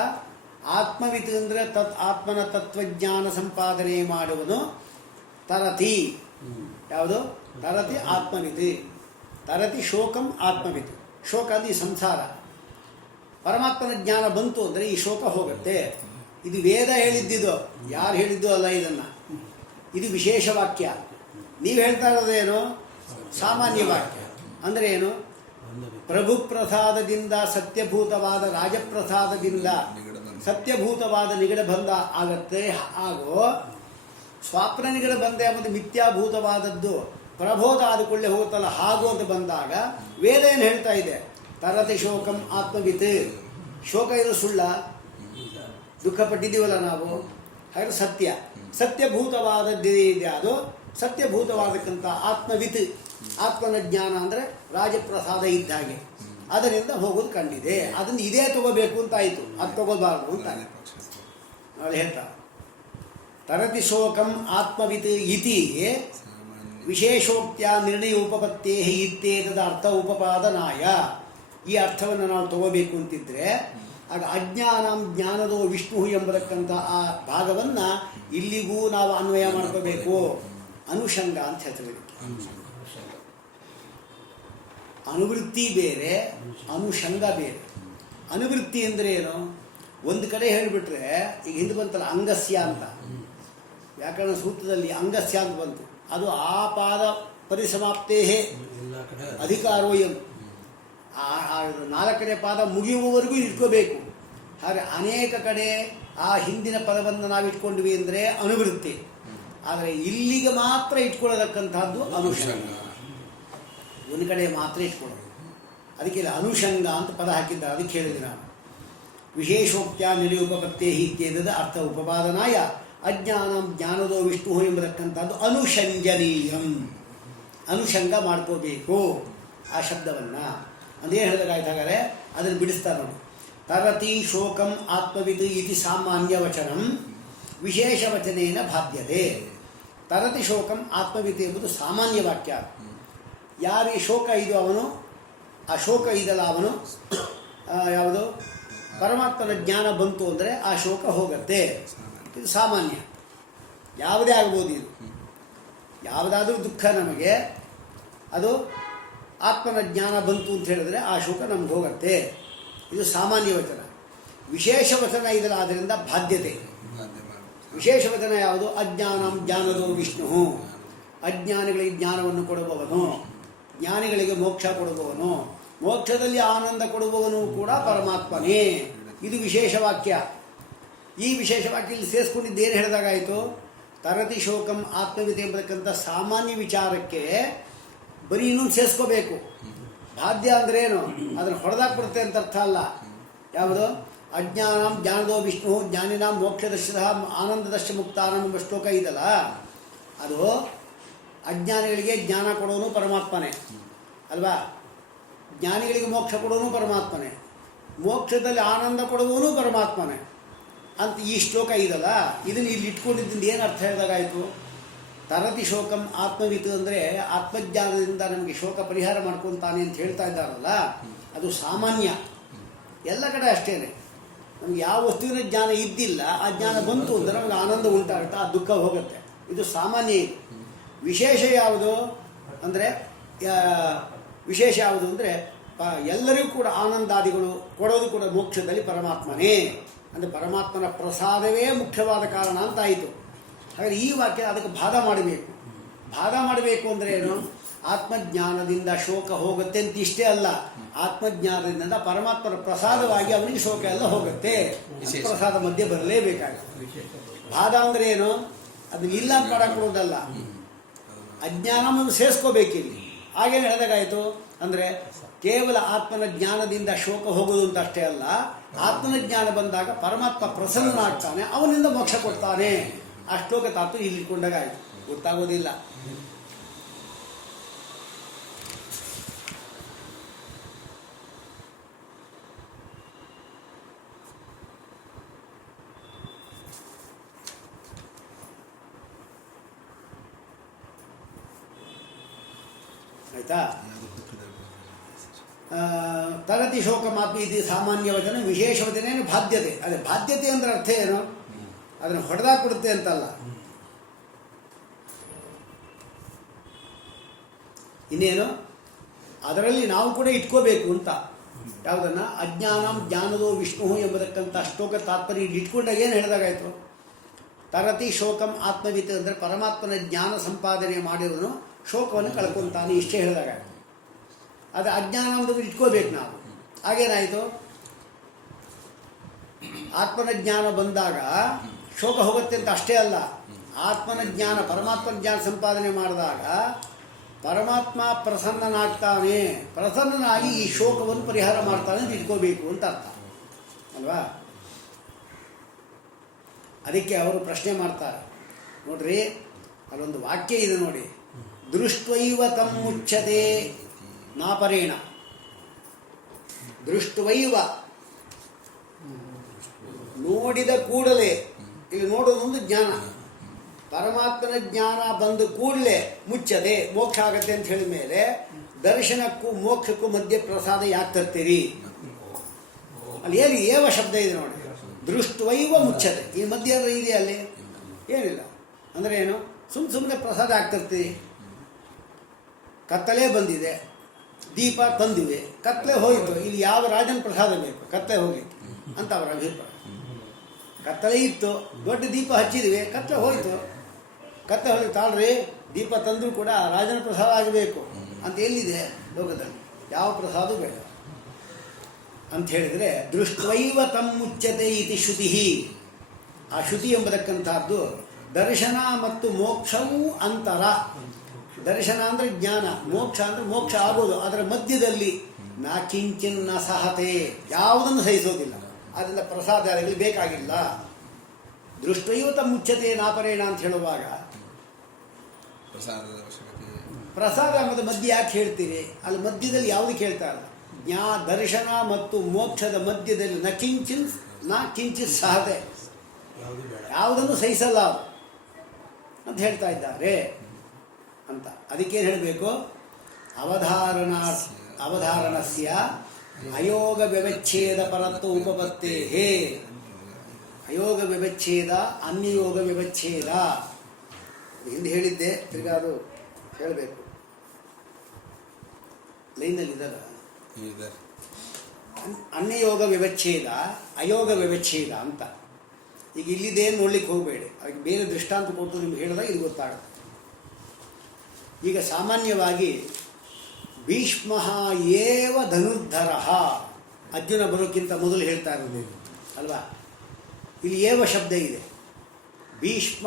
ಆತ್ಮವಿತ್ ಅಂದರೆ ಆತ್ಮನ ತತ್ವಜ್ಞಾನ ಸಂಪಾದನೆ ಮಾಡುವನು ತರತಿ. ಯಾವುದು? ತರತಿ ಆತ್ಮವಿತ್. ತರತಿ ಶೋಕಂ ಆತ್ಮವಿತ್. ಶೋಕ ಅದು ಈ ಸಂಸಾರ. ಪರಮಾತ್ಮನ ಜ್ಞಾನ ಬಂತು ಅಂದರೆ ಈ ಶೋಕ ಹೋಗುತ್ತೆ. ಇದು ವೇದ ಹೇಳಿದ್ದಿದು, ಯಾರು ಹೇಳಿದ್ದು ಅಲ್ಲ ಇದನ್ನು. ಇದು ವಿಶೇಷ ವಾಕ್ಯ. ನೀವು ಹೇಳ್ತಾ ಇರೋದೇನು? ಸಾಮಾನ್ಯ ವಾಕ್ಯ. ಅಂದರೆ ಏನು? ಪ್ರಭು ಪ್ರಸಾದದಿಂದ ಸತ್ಯಭೂತವಾದ ರಾಜಪ್ರಸಾದದಿಂದ ಸತ್ಯಭೂತವಾದ ನಿಗಡ ಬಂಧ ಆಗತ್ತೆ. ಹಾಗೂ ಸ್ವಾಪ್ನ ನಿಗಡ ಬಂಧ ಎಂಬುದು ಮಿಥ್ಯಾಭೂತವಾದದ್ದು ಪ್ರಬೋಧ ಆದುಕೊಳ್ಳೆ ಹೋಗುತ್ತಲ್ಲ, ಹಾಗೂ ಅಂತ ಬಂದಾಗ ವೇದ ಏನು ಹೇಳ್ತಾ ಇದೆ? ತರತಿ ಶೋಕಂ ಆತ್ಮವಿತ್. ಶೋಕ ಇದು ಸುಳ್ಳ? ದುಃಖಪಟ್ಟಿದ್ದೀವಲ್ಲ ನಾವು. ಹಾಗೆ ಸತ್ಯ, ಸತ್ಯಭೂತವಾದದ್ದಿದೆ. ಅದು ಸತ್ಯಭೂತವಾದಕ್ಕಂಥ ಆತ್ಮವಿತ್. ಆತ್ಮನ ಜ್ಞಾನ ಅಂದರೆ ರಾಜಪ್ರಸಾದ ಇದ್ದ ಹಾಗೆ. ಅದರಿಂದ ಹೋಗೋದು ಕಂಡಿದೆ. ಅದನ್ನು ಇದೇ ತಗೋಬೇಕು ಅಂತ ಆಯಿತು, ಅದು ತಗೋಬಾರ್ದು ಅಂತ ನಾಳೆ ಹೇಳ್ತಾ. ತರತಿ ಶೋಕಂ ಆತ್ಮವಿತ್ ಇತಿ ವಿಶೇಷೋಕ್ತ್ಯ ನಿರ್ಣಯ ಉಪಪತ್ತೇ ಇತ್ಯೇತದ ಅರ್ಥ ಉಪಪಾದನಾಯ. ಈ ಅರ್ಥವನ್ನು ನಾವು ತಗೋಬೇಕು ಅಂತಿದ್ರೆ ಆಗ ಅಜ್ಞಾನಂ ಜ್ಞಾನದೋ ವಿಷ್ಣು ಎಂಬತಕ್ಕಂಥ ಆ ಭಾಗವನ್ನು ಇಲ್ಲಿಗೂ ನಾವು ಅನ್ವಯ ಮಾಡ್ಕೋಬೇಕು. ಅನುಷಂಗ ಅಂತ ಹೇಳ್ತೀವಿ. ಅನುವೃತ್ತಿ ಬೇರೆ, ಅನುಷಂಗ ಬೇರೆ. ಅನುವೃತ್ತಿ ಅಂದರೆ ಏನು? ಒಂದು ಕಡೆ ಹೇಳಿಬಿಟ್ರೆ, ಈಗ ಹಿಂದೆ ಬಂತಲ್ಲ ಅಂಗಸ್ಯ ಅಂತ, ವ್ಯಾಕರಣ ಸೂತ್ರದಲ್ಲಿ ಅಂಗಸ್ಯ ಅಂತ ಬಂತು. ಅದು ಆಪಾದ ಪರಿಸಮಾಪ್ತೇ ಅಧಿಕಾರೋ ಎಂ. ನಾಲ್ಕನೇ ಪಾದ ಮುಗಿಯುವವರೆಗೂ ಇಟ್ಕೋಬೇಕು. ಹಾಗೆ ಅನೇಕ ಕಡೆ ಆ ಹಿಂದಿನ ಪದವನ್ನು ನಾವು ಇಟ್ಕೊಂಡ್ವಿ ಅಂದರೆ ಅನುವೃತ್ತಿ. ಆದರೆ ಇಲ್ಲಿಗೆ ಮಾತ್ರ ಇಟ್ಕೊಳ್ಳತಕ್ಕಂಥದ್ದು ಅನುಷಂಗ. ಒಂದು ಕಡೆ ಮಾತ್ರ ಇಟ್ಕೊಳ್ಳೋದು. ಅದಕ್ಕೆ ಅನುಷಂಗ ಅಂತ ಪದ ಹಾಕಿದ್ದಾರೆ. ಅದಕ್ಕೆ ಹೇಳಿದೆ ನಾನು. ವಿಶೇಷೋಕ್ತ್ಯ ನಿರುಪಪತ್ತೇ ಇತ್ಯೇತದ ಅರ್ಥ ಉಪಪಾದನಾಯ ಅಜ್ಞಾನಂ ಜ್ಞಾನದೋ ವಿಷ್ಣು ಎಂಬತಕ್ಕಂಥದ್ದು ಅನುಷಂಜನೀಯಂ. ಅನುಷಂಗ ಮಾಡ್ಕೋಬೇಕು ಆ ಶಬ್ದವನ್ನು. ಅದೇನು ಹೇಳಿದಾಗಾಯ್ತು? ಹಾಗಾದರೆ ಅದನ್ನು ಬಿಡಿಸ್ತಾರೆ ನೋಡಿ. ತರತಿ ಶೋಕಂ ಆತ್ಮವಿತ್ ಇತಿ ಸಾಮಾನ್ಯ ವಚನಂ ವಿಶೇಷ ವಚನೇನ ಬಾಧ್ಯತೆ. ತರತಿ ಶೋಕಂ ಆತ್ಮವಿತ್ ಎಂಬುದು ಸಾಮಾನ್ಯ ವಾಕ್ಯ. ಯಾರಿಗೆ ಶೋಕ ಇದು ಅವನು, ಆ ಶೋಕ ಇದಲ್ಲ ಅವನು ಯಾವುದು? ಪರಮಾತ್ಮನ ಜ್ಞಾನ ಬಂತು ಅಂದರೆ ಆ ಶೋಕ ಹೋಗುತ್ತೆ. ಇದು ಸಾಮಾನ್ಯ, ಯಾವುದೇ ಆಗ್ಬೋದು. ಇದು ಯಾವುದಾದ್ರೂ ದುಃಖ ನಮಗೆ, ಅದು ಆತ್ಮನ ಜ್ಞಾನ ಬಂತು ಅಂತ ಹೇಳಿದ್ರೆ ಆ ಶೋಕ ನಮ್ಗೆ ಹೋಗುತ್ತೆ. ಇದು ಸಾಮಾನ್ಯ ವಚನ. ವಿಶೇಷ ವಚನ ಇದಲ್ಲ, ಆದ್ದರಿಂದ ಬಾಧ್ಯತೆ. ವಿಶೇಷ ವಚನ ಯಾವುದು? ಅಜ್ಞಾನಂ ಜ್ಞಾನದೋ ವಿಷ್ಣು. ಅಜ್ಞಾನಿಗಳಿಗೆ ಜ್ಞಾನವನ್ನು ಕೊಡುವವನು, ಜ್ಞಾನಿಗಳಿಗೆ ಮೋಕ್ಷ ಕೊಡುವವನು, ಮೋಕ್ಷದಲ್ಲಿ ಆನಂದ ಕೊಡುವವನು ಕೂಡ ಪರಮಾತ್ಮನೇ. ಇದು ವಿಶೇಷ ವಾಕ್ಯ. ಈ ವಿಶೇಷ ವಾಕ್ಯದಲ್ಲಿ ಸೇರಿಸ್ಕೊಂಡಿದ್ದೇನು ಹೇಳಿದಾಗಾಯಿತು? ತರತಿ ಶೋಕಂ ಆತ್ಮವಿತ್ ಎಂಬತಕ್ಕಂಥ ಸಾಮಾನ್ಯ ವಿಚಾರಕ್ಕೆ ಬರೀ ಇನ್ನೊಂದು ಸೇರಿಸ್ಕೋಬೇಕು. ಬಾಧ್ಯ ಅಂದ್ರೇನು? ಅದನ್ನು ಹೊಡೆದಾಕ್ಬಿಡುತ್ತೆ ಅಂತ ಅರ್ಥ ಅಲ್ಲ. ಯಾವುದು? ಅಜ್ಞಾನಂ ಜ್ಞಾನದೋ ವಿಷ್ಣು ಜ್ಞಾನಿನಾಂ ಮೋಕ್ಷದರ್ಶನ ಆನಂದದರ್ಶ ಮುಕ್ತಾನಂ ಎಂಬ ಶ್ಲೋಕ ಇದಲ್ಲ, ಅದು ಅಜ್ಞಾನಿಗಳಿಗೆ ಜ್ಞಾನ ಕೊಡೋನು ಪರಮಾತ್ಮನೇ ಅಲ್ವಾ? ಜ್ಞಾನಿಗಳಿಗೆ ಮೋಕ್ಷ ಕೊಡೋನು ಪರಮಾತ್ಮನೇ, ಮೋಕ್ಷದಲ್ಲಿ ಆನಂದ ಕೊಡುವವನು ಪರಮಾತ್ಮನೇ ಅಂತ ಈ ಶ್ಲೋಕ ಇದಲ್ಲ. ಇದನ್ನು ಇಲ್ಲಿ ಇಟ್ಕೊಂಡಿದ್ದರಿಂದ ಏನು ಅರ್ಥ ಹೇಳಿದಾಗಾಯಿತು? ತರತಿ ಶೋಕಂ ಆತ್ಮವಿತ್ ಅಂದರೆ ಆತ್ಮಜ್ಞಾನದಿಂದ ನಮಗೆ ಶೋಕ ಪರಿಹಾರ ಮಾಡ್ಕೊತಾನೆ ಅಂತ ಹೇಳ್ತಾ ಇದ್ದಾರಲ್ಲ, ಅದು ಸಾಮಾನ್ಯ. ಎಲ್ಲ ಕಡೆ ಅಷ್ಟೇ. ನಮ್ಗೆ ಯಾವ ವಸ್ತುವಿನ ಜ್ಞಾನ ಇದ್ದಿಲ್ಲ, ಆ ಜ್ಞಾನ ಬಂತು ಅಂದರೆ ನಮಗೆ ಆನಂದ ಉಂಟಾಗುತ್ತೆ, ಆ ದುಃಖ ಹೋಗುತ್ತೆ. ಇದು ಸಾಮಾನ್ಯ. ಇದು ವಿಶೇಷ ಯಾವುದು ಅಂದರೆ, ವಿಶೇಷ ಯಾವುದು ಅಂದರೆ ಎಲ್ಲರಿಗೂ ಕೂಡ ಆನಂದಾದಿಗಳು ಕೊಡೋದು ಕೂಡ ಮೋಕ್ಷದಲ್ಲಿ ಪರಮಾತ್ಮನೇ. ಅಂದರೆ ಪರಮಾತ್ಮನ ಪ್ರಸಾದವೇ ಮುಖ್ಯವಾದ ಕಾರಣ ಅಂತಾಯಿತು. ಹಾಗಾದರೆ ಈ ವಾಕ್ಯ ಅದಕ್ಕೆ ಬಾಧ ಮಾಡಬೇಕು. ಬಾಧ ಮಾಡಬೇಕು ಅಂದರೆ ಏನು? ಆತ್ಮಜ್ಞಾನದಿಂದ ಶೋಕ ಹೋಗುತ್ತೆ ಅಂತ ಇಷ್ಟೇ ಅಲ್ಲ, ಆತ್ಮಜ್ಞಾನದಿಂದ ಪರಮಾತ್ಮನ ಪ್ರಸಾದವಾಗಿ ಅವನಿಗೆ ಶೋಕ ಎಲ್ಲ ಹೋಗುತ್ತೆ. ಪ್ರಸಾದ ಮಧ್ಯೆ ಬರಲೇಬೇಕಾಗುತ್ತೆ. ಬಾಧ ಅಂದರೆ ಏನು? ಅದನ್ನ ಇಲ್ಲ ಅಂತ ಮಾಡಕ್ಕೆ ಕೊಡೋದಲ್ಲ, ಅಜ್ಞಾನವನ್ನು ಸೇರಿಸ್ಕೋಬೇಕಿಲ್ಲಿ. ಹಾಗೇನು ಹೇಳಿದಾಗಾಯಿತು ಅಂದರೆ ಕೇವಲ ಆತ್ಮನ ಜ್ಞಾನದಿಂದ ಶೋಕ ಹೋಗೋದು ಅಂತ ಅಷ್ಟೇ ಅಲ್ಲ, ಆತ್ಮನ ಜ್ಞಾನ ಬಂದಾಗ ಪರಮಾತ್ಮ ಪ್ರಸನ್ನನಾಗ್ತಾನೆ, ಅವನಿಂದ ಮೋಕ್ಷ ಕೊಡ್ತಾನೆ. ಆ ಶ್ಲೋಕ ತಾತು ಇಲ್ಲಿ ಇಟ್ಕೊಂಡಾಗ ಆಯಿತು, ಗೊತ್ತಾಗೋದಿಲ್ಲ. ಆಯ್ತಾ? ತರತಿ ಶೋಕ ಮಾಪಿ ಇದು ಸಾಮಾನ್ಯ ವಚನ, ವಿಶೇಷ ವಚನ ಬಾಧ್ಯತೆ. ಅದೇ ಬಾಧ್ಯತೆ ಅಂದ್ರೆ ಅರ್ಥ ಏನು? ಅದನ್ನು ಹೊಡೆದಾಕ್ಬಿಡುತ್ತೆ ಅಂತಲ್ಲ. ಇನ್ನೇನು ಅದರಲ್ಲಿ ನಾವು ಕೂಡ ಇಟ್ಕೋಬೇಕು ಅಂತ. ಯಾವುದನ್ನ? ಅಜ್ಞಾನಂ ಜ್ಞಾನದೋ ವಿಷ್ಣು ಎಂಬುದಕ್ಕಂಥ ಶ್ಲೋಕ ತಾತ್ಪರ್ಯ ಇಲ್ಲಿ ಇಟ್ಕೊಂಡಾಗ ಏನು ಹೇಳಿದಾಗಾಯಿತು? ತರತಿ ಶೋಕಂ ಆತ್ಮವಿತ್ ಅಂದರೆ ಪರಮಾತ್ಮನ ಜ್ಞಾನ ಸಂಪಾದನೆ ಮಾಡಿರೋನು ಶೋಕವನ್ನು ಕಳ್ಕೊತಾನೆ, ಇಷ್ಟೇ ಹೇಳಿದಾಗಾಯಿತು. ಅದು ಅಜ್ಞಾನ ಅನ್ನೋದು ಇಟ್ಕೋಬೇಕು ನಾವು. ಹಾಗೇನಾಯಿತು? ಆತ್ಮನ ಜ್ಞಾನ ಬಂದಾಗ ಶೋಕ ಹೋಗುತ್ತೆ ಅಂತ ಅಷ್ಟೇ ಅಲ್ಲ, ಆತ್ಮನ ಜ್ಞಾನ ಪರಮಾತ್ಮನ ಜ್ಞಾನ ಸಂಪಾದನೆ ಮಾಡಿದಾಗ ಪರಮಾತ್ಮ ಪ್ರಸನ್ನನಾಗ್ತಾನೆ, ಪ್ರಸನ್ನನಾಗಿ ಈ ಶೋಕವನ್ನು ಪರಿಹಾರ ಮಾಡ್ತಾನೆ ಅಂತ ಇಟ್ಕೋಬೇಕು ಅಂತ ಅರ್ಥ ಅಲ್ವಾ? ಅದಕ್ಕೆ ಅವರು ಪ್ರಶ್ನೆ ಮಾಡ್ತಾರೆ ನೋಡ್ರಿ, ಅಲ್ಲೊಂದು ವಾಕ್ಯ ಇದೆ ನೋಡಿ, ದೃಷ್ಟ್ವೈವ ತಂ ಮುಚ್ಯತೆ ನಾಪರೇಣ. ದೃಷ್ಟ್ವೈವ ನೋಡಿದ ಕೂಡಲೇ, ಇಲ್ಲಿ ನೋಡೋದೊಂದು ಜ್ಞಾನ, ಪರಮಾತ್ಮನ ಜ್ಞಾನ ಬಂದ ಕೂಡಲೇ ಮುಚ್ಚದೆ ಮೋಕ್ಷ ಆಗತ್ತೆ ಅಂತ ಹೇಳಿದ ಮೇಲೆ ದರ್ಶನಕ್ಕೂ ಮೋಕ್ಷಕ್ಕೂ ಮಧ್ಯೆ ಪ್ರಸಾದ ಯಾಕೆ ತರ್ತೀರಿ? ಅಲ್ಲಿ ಏನು ಏವ ಶಬ್ದ ಇದೆ ನೋಡಿ, ದೃಷ್ಟ್ವೈವ ಮುಚ್ಚತೆ, ಈ ಮಧ್ಯೆ ಇದೆಯಾ? ಅಲ್ಲಿ ಏನಿಲ್ಲ. ಅಂದರೆ ಏನು? ಸುಮ್ಮನೆ ಪ್ರಸಾದ ಆಗ್ತಿರ್ತೀವಿ. ಕತ್ತಲೇ ಬಂದಿದೆ, ದೀಪ ತಂದಿವೆ, ಕತ್ತಲೆ ಹೋಯಿತು, ಇಲ್ಲಿ ಯಾವ ರಾಜನ ಪ್ರಸಾದ ಬೇಕು? ಕತ್ತಲೆ ಹೋಗ್ಲಿಕ್ಕೆ ಅಂತ ಅವರ ಅಭಿಪ್ರಾಯ. ಕತ್ತಲೆ ಇತ್ತು, ದೊಡ್ಡ ದೀಪ ಹಚ್ಚಿದ್ವಿ, ಕತ್ತಲೆ ಹೋಯಿತು. ಕತ್ತಲೆ ಹೋಗಿ ತಾಳ್ರಿ, ದೀಪ ತಂದರೂ ಕೂಡ ರಾಜನ ಪ್ರಸಾದ ಆಗಬೇಕು ಅಂತ ಎಲ್ಲಿದೆ ಲೋಕದಲ್ಲಿ? ಯಾವ ಪ್ರಸಾದ ಬೇಡ ಅಂತ ಹೇಳಿದರೆ ದೃಷ್ಟ್ವೈವ ತಂ ಮುಚ್ಯತೆ ಇತಿ ಶ್ರುತಿ. ಆ ಶ್ರುತಿ ಎಂಬತಕ್ಕಂಥದ್ದು ದರ್ಶನ ಮತ್ತು ಮೋಕ್ಷವೂ ಅಂತರ. ದರ್ಶನ ಅಂದರೆ ಜ್ಞಾನ, ಮೋಕ್ಷ ಅಂದರೆ ಮೋಕ್ಷ ಆಗೋದು, ಅದರ ಮಧ್ಯದಲ್ಲಿ ನಾ ಕಿಂಚಿನ್ನ ಸಹತೆ, ಯಾವುದನ್ನು ಸಹಿಸೋದಿಲ್ಲ. ಅದರಿಂದ ಪ್ರಸಾದಗಳಿಗೆ ಬೇಕಾಗಿಲ್ಲ. ದೃಷ್ಟ್ವೈವ ತಂ ಮುಚ್ಯತೆ ನಾಪರೇಣ ಅಂತ ಹೇಳುವಾಗ ಪ್ರಸಾದ ಅನ್ನೋದು ಮಧ್ಯೆ ಯಾಕೆ ಹೇಳ್ತೀರಿ? ಅಲ್ಲಿ ಮಧ್ಯದಲ್ಲಿ ಯಾವುದಕ್ಕೆ ಹೇಳ್ತಾ ಇಲ್ಲ? ದರ್ಶನ ಮತ್ತು ಮೋಕ್ಷದ ಮಧ್ಯದಲ್ಲಿ ನಾ ಕಿಂಚಿತ್ ಸಹತೆ, ಯಾವುದನ್ನು ಸಹಿಸಲ್ಲ ಅಂತ ಹೇಳ್ತಾ ಇದ್ದಾರೆ ಅಂತ. ಅದಕ್ಕೇನು ಹೇಳಬೇಕು? ಅವಧಾರಣಸ್ಯ ಅಯೋಗ ವ್ಯವಚ್ಛೇದ ಪರತ್ವ ಉಪಪತ್ತೇ. ಅಯೋಗ ವ್ಯವಚ್ಛೇದ ಅನ್ಯಯೋಗ ವ್ಯವಚ್ಛೇದ ಹಿಂದೆ ಹೇಳಿದ್ದೆ, ತಿರ್ಗಾ ಅದು ಹೇಳಬೇಕು. ಲೈನಲ್ಲಿದ್ದಾರ? ಅನ್ಯಯೋಗ ವ್ಯವಚ್ಛೇದ ಅಯೋಗ ವ್ಯವಚ್ಛೇದ ಅಂತ. ಈಗ ಇಲ್ಲಿದ್ದೇನು ನೋಡ್ಲಿಕ್ಕೆ ಹೋಗಬೇಡಿ, ಅದಕ್ಕೆ ಬೇರೆ ದೃಷ್ಟಾಂತ ಕೊಟ್ಟು ನಿಮ್ಗೆ ಹೇಳಿದಾಗ ಇದು ಗೊತ್ತಾಗುತ್ತೆ. ಈಗ ಸಾಮಾನ್ಯವಾಗಿ ಭೀಷ್ಮ ಏವ ಧನುರ್ಧರ, ಅರ್ಜುನ ಬರೋಕ್ಕಿಂತ ಮೊದಲು ಹೇಳ್ತಾ ಇರೋದು ಅಲ್ವಾ? ಇಲ್ಲಿ ಏವ ಶಬ್ದ ಇದೆ. ಭೀಷ್ಮ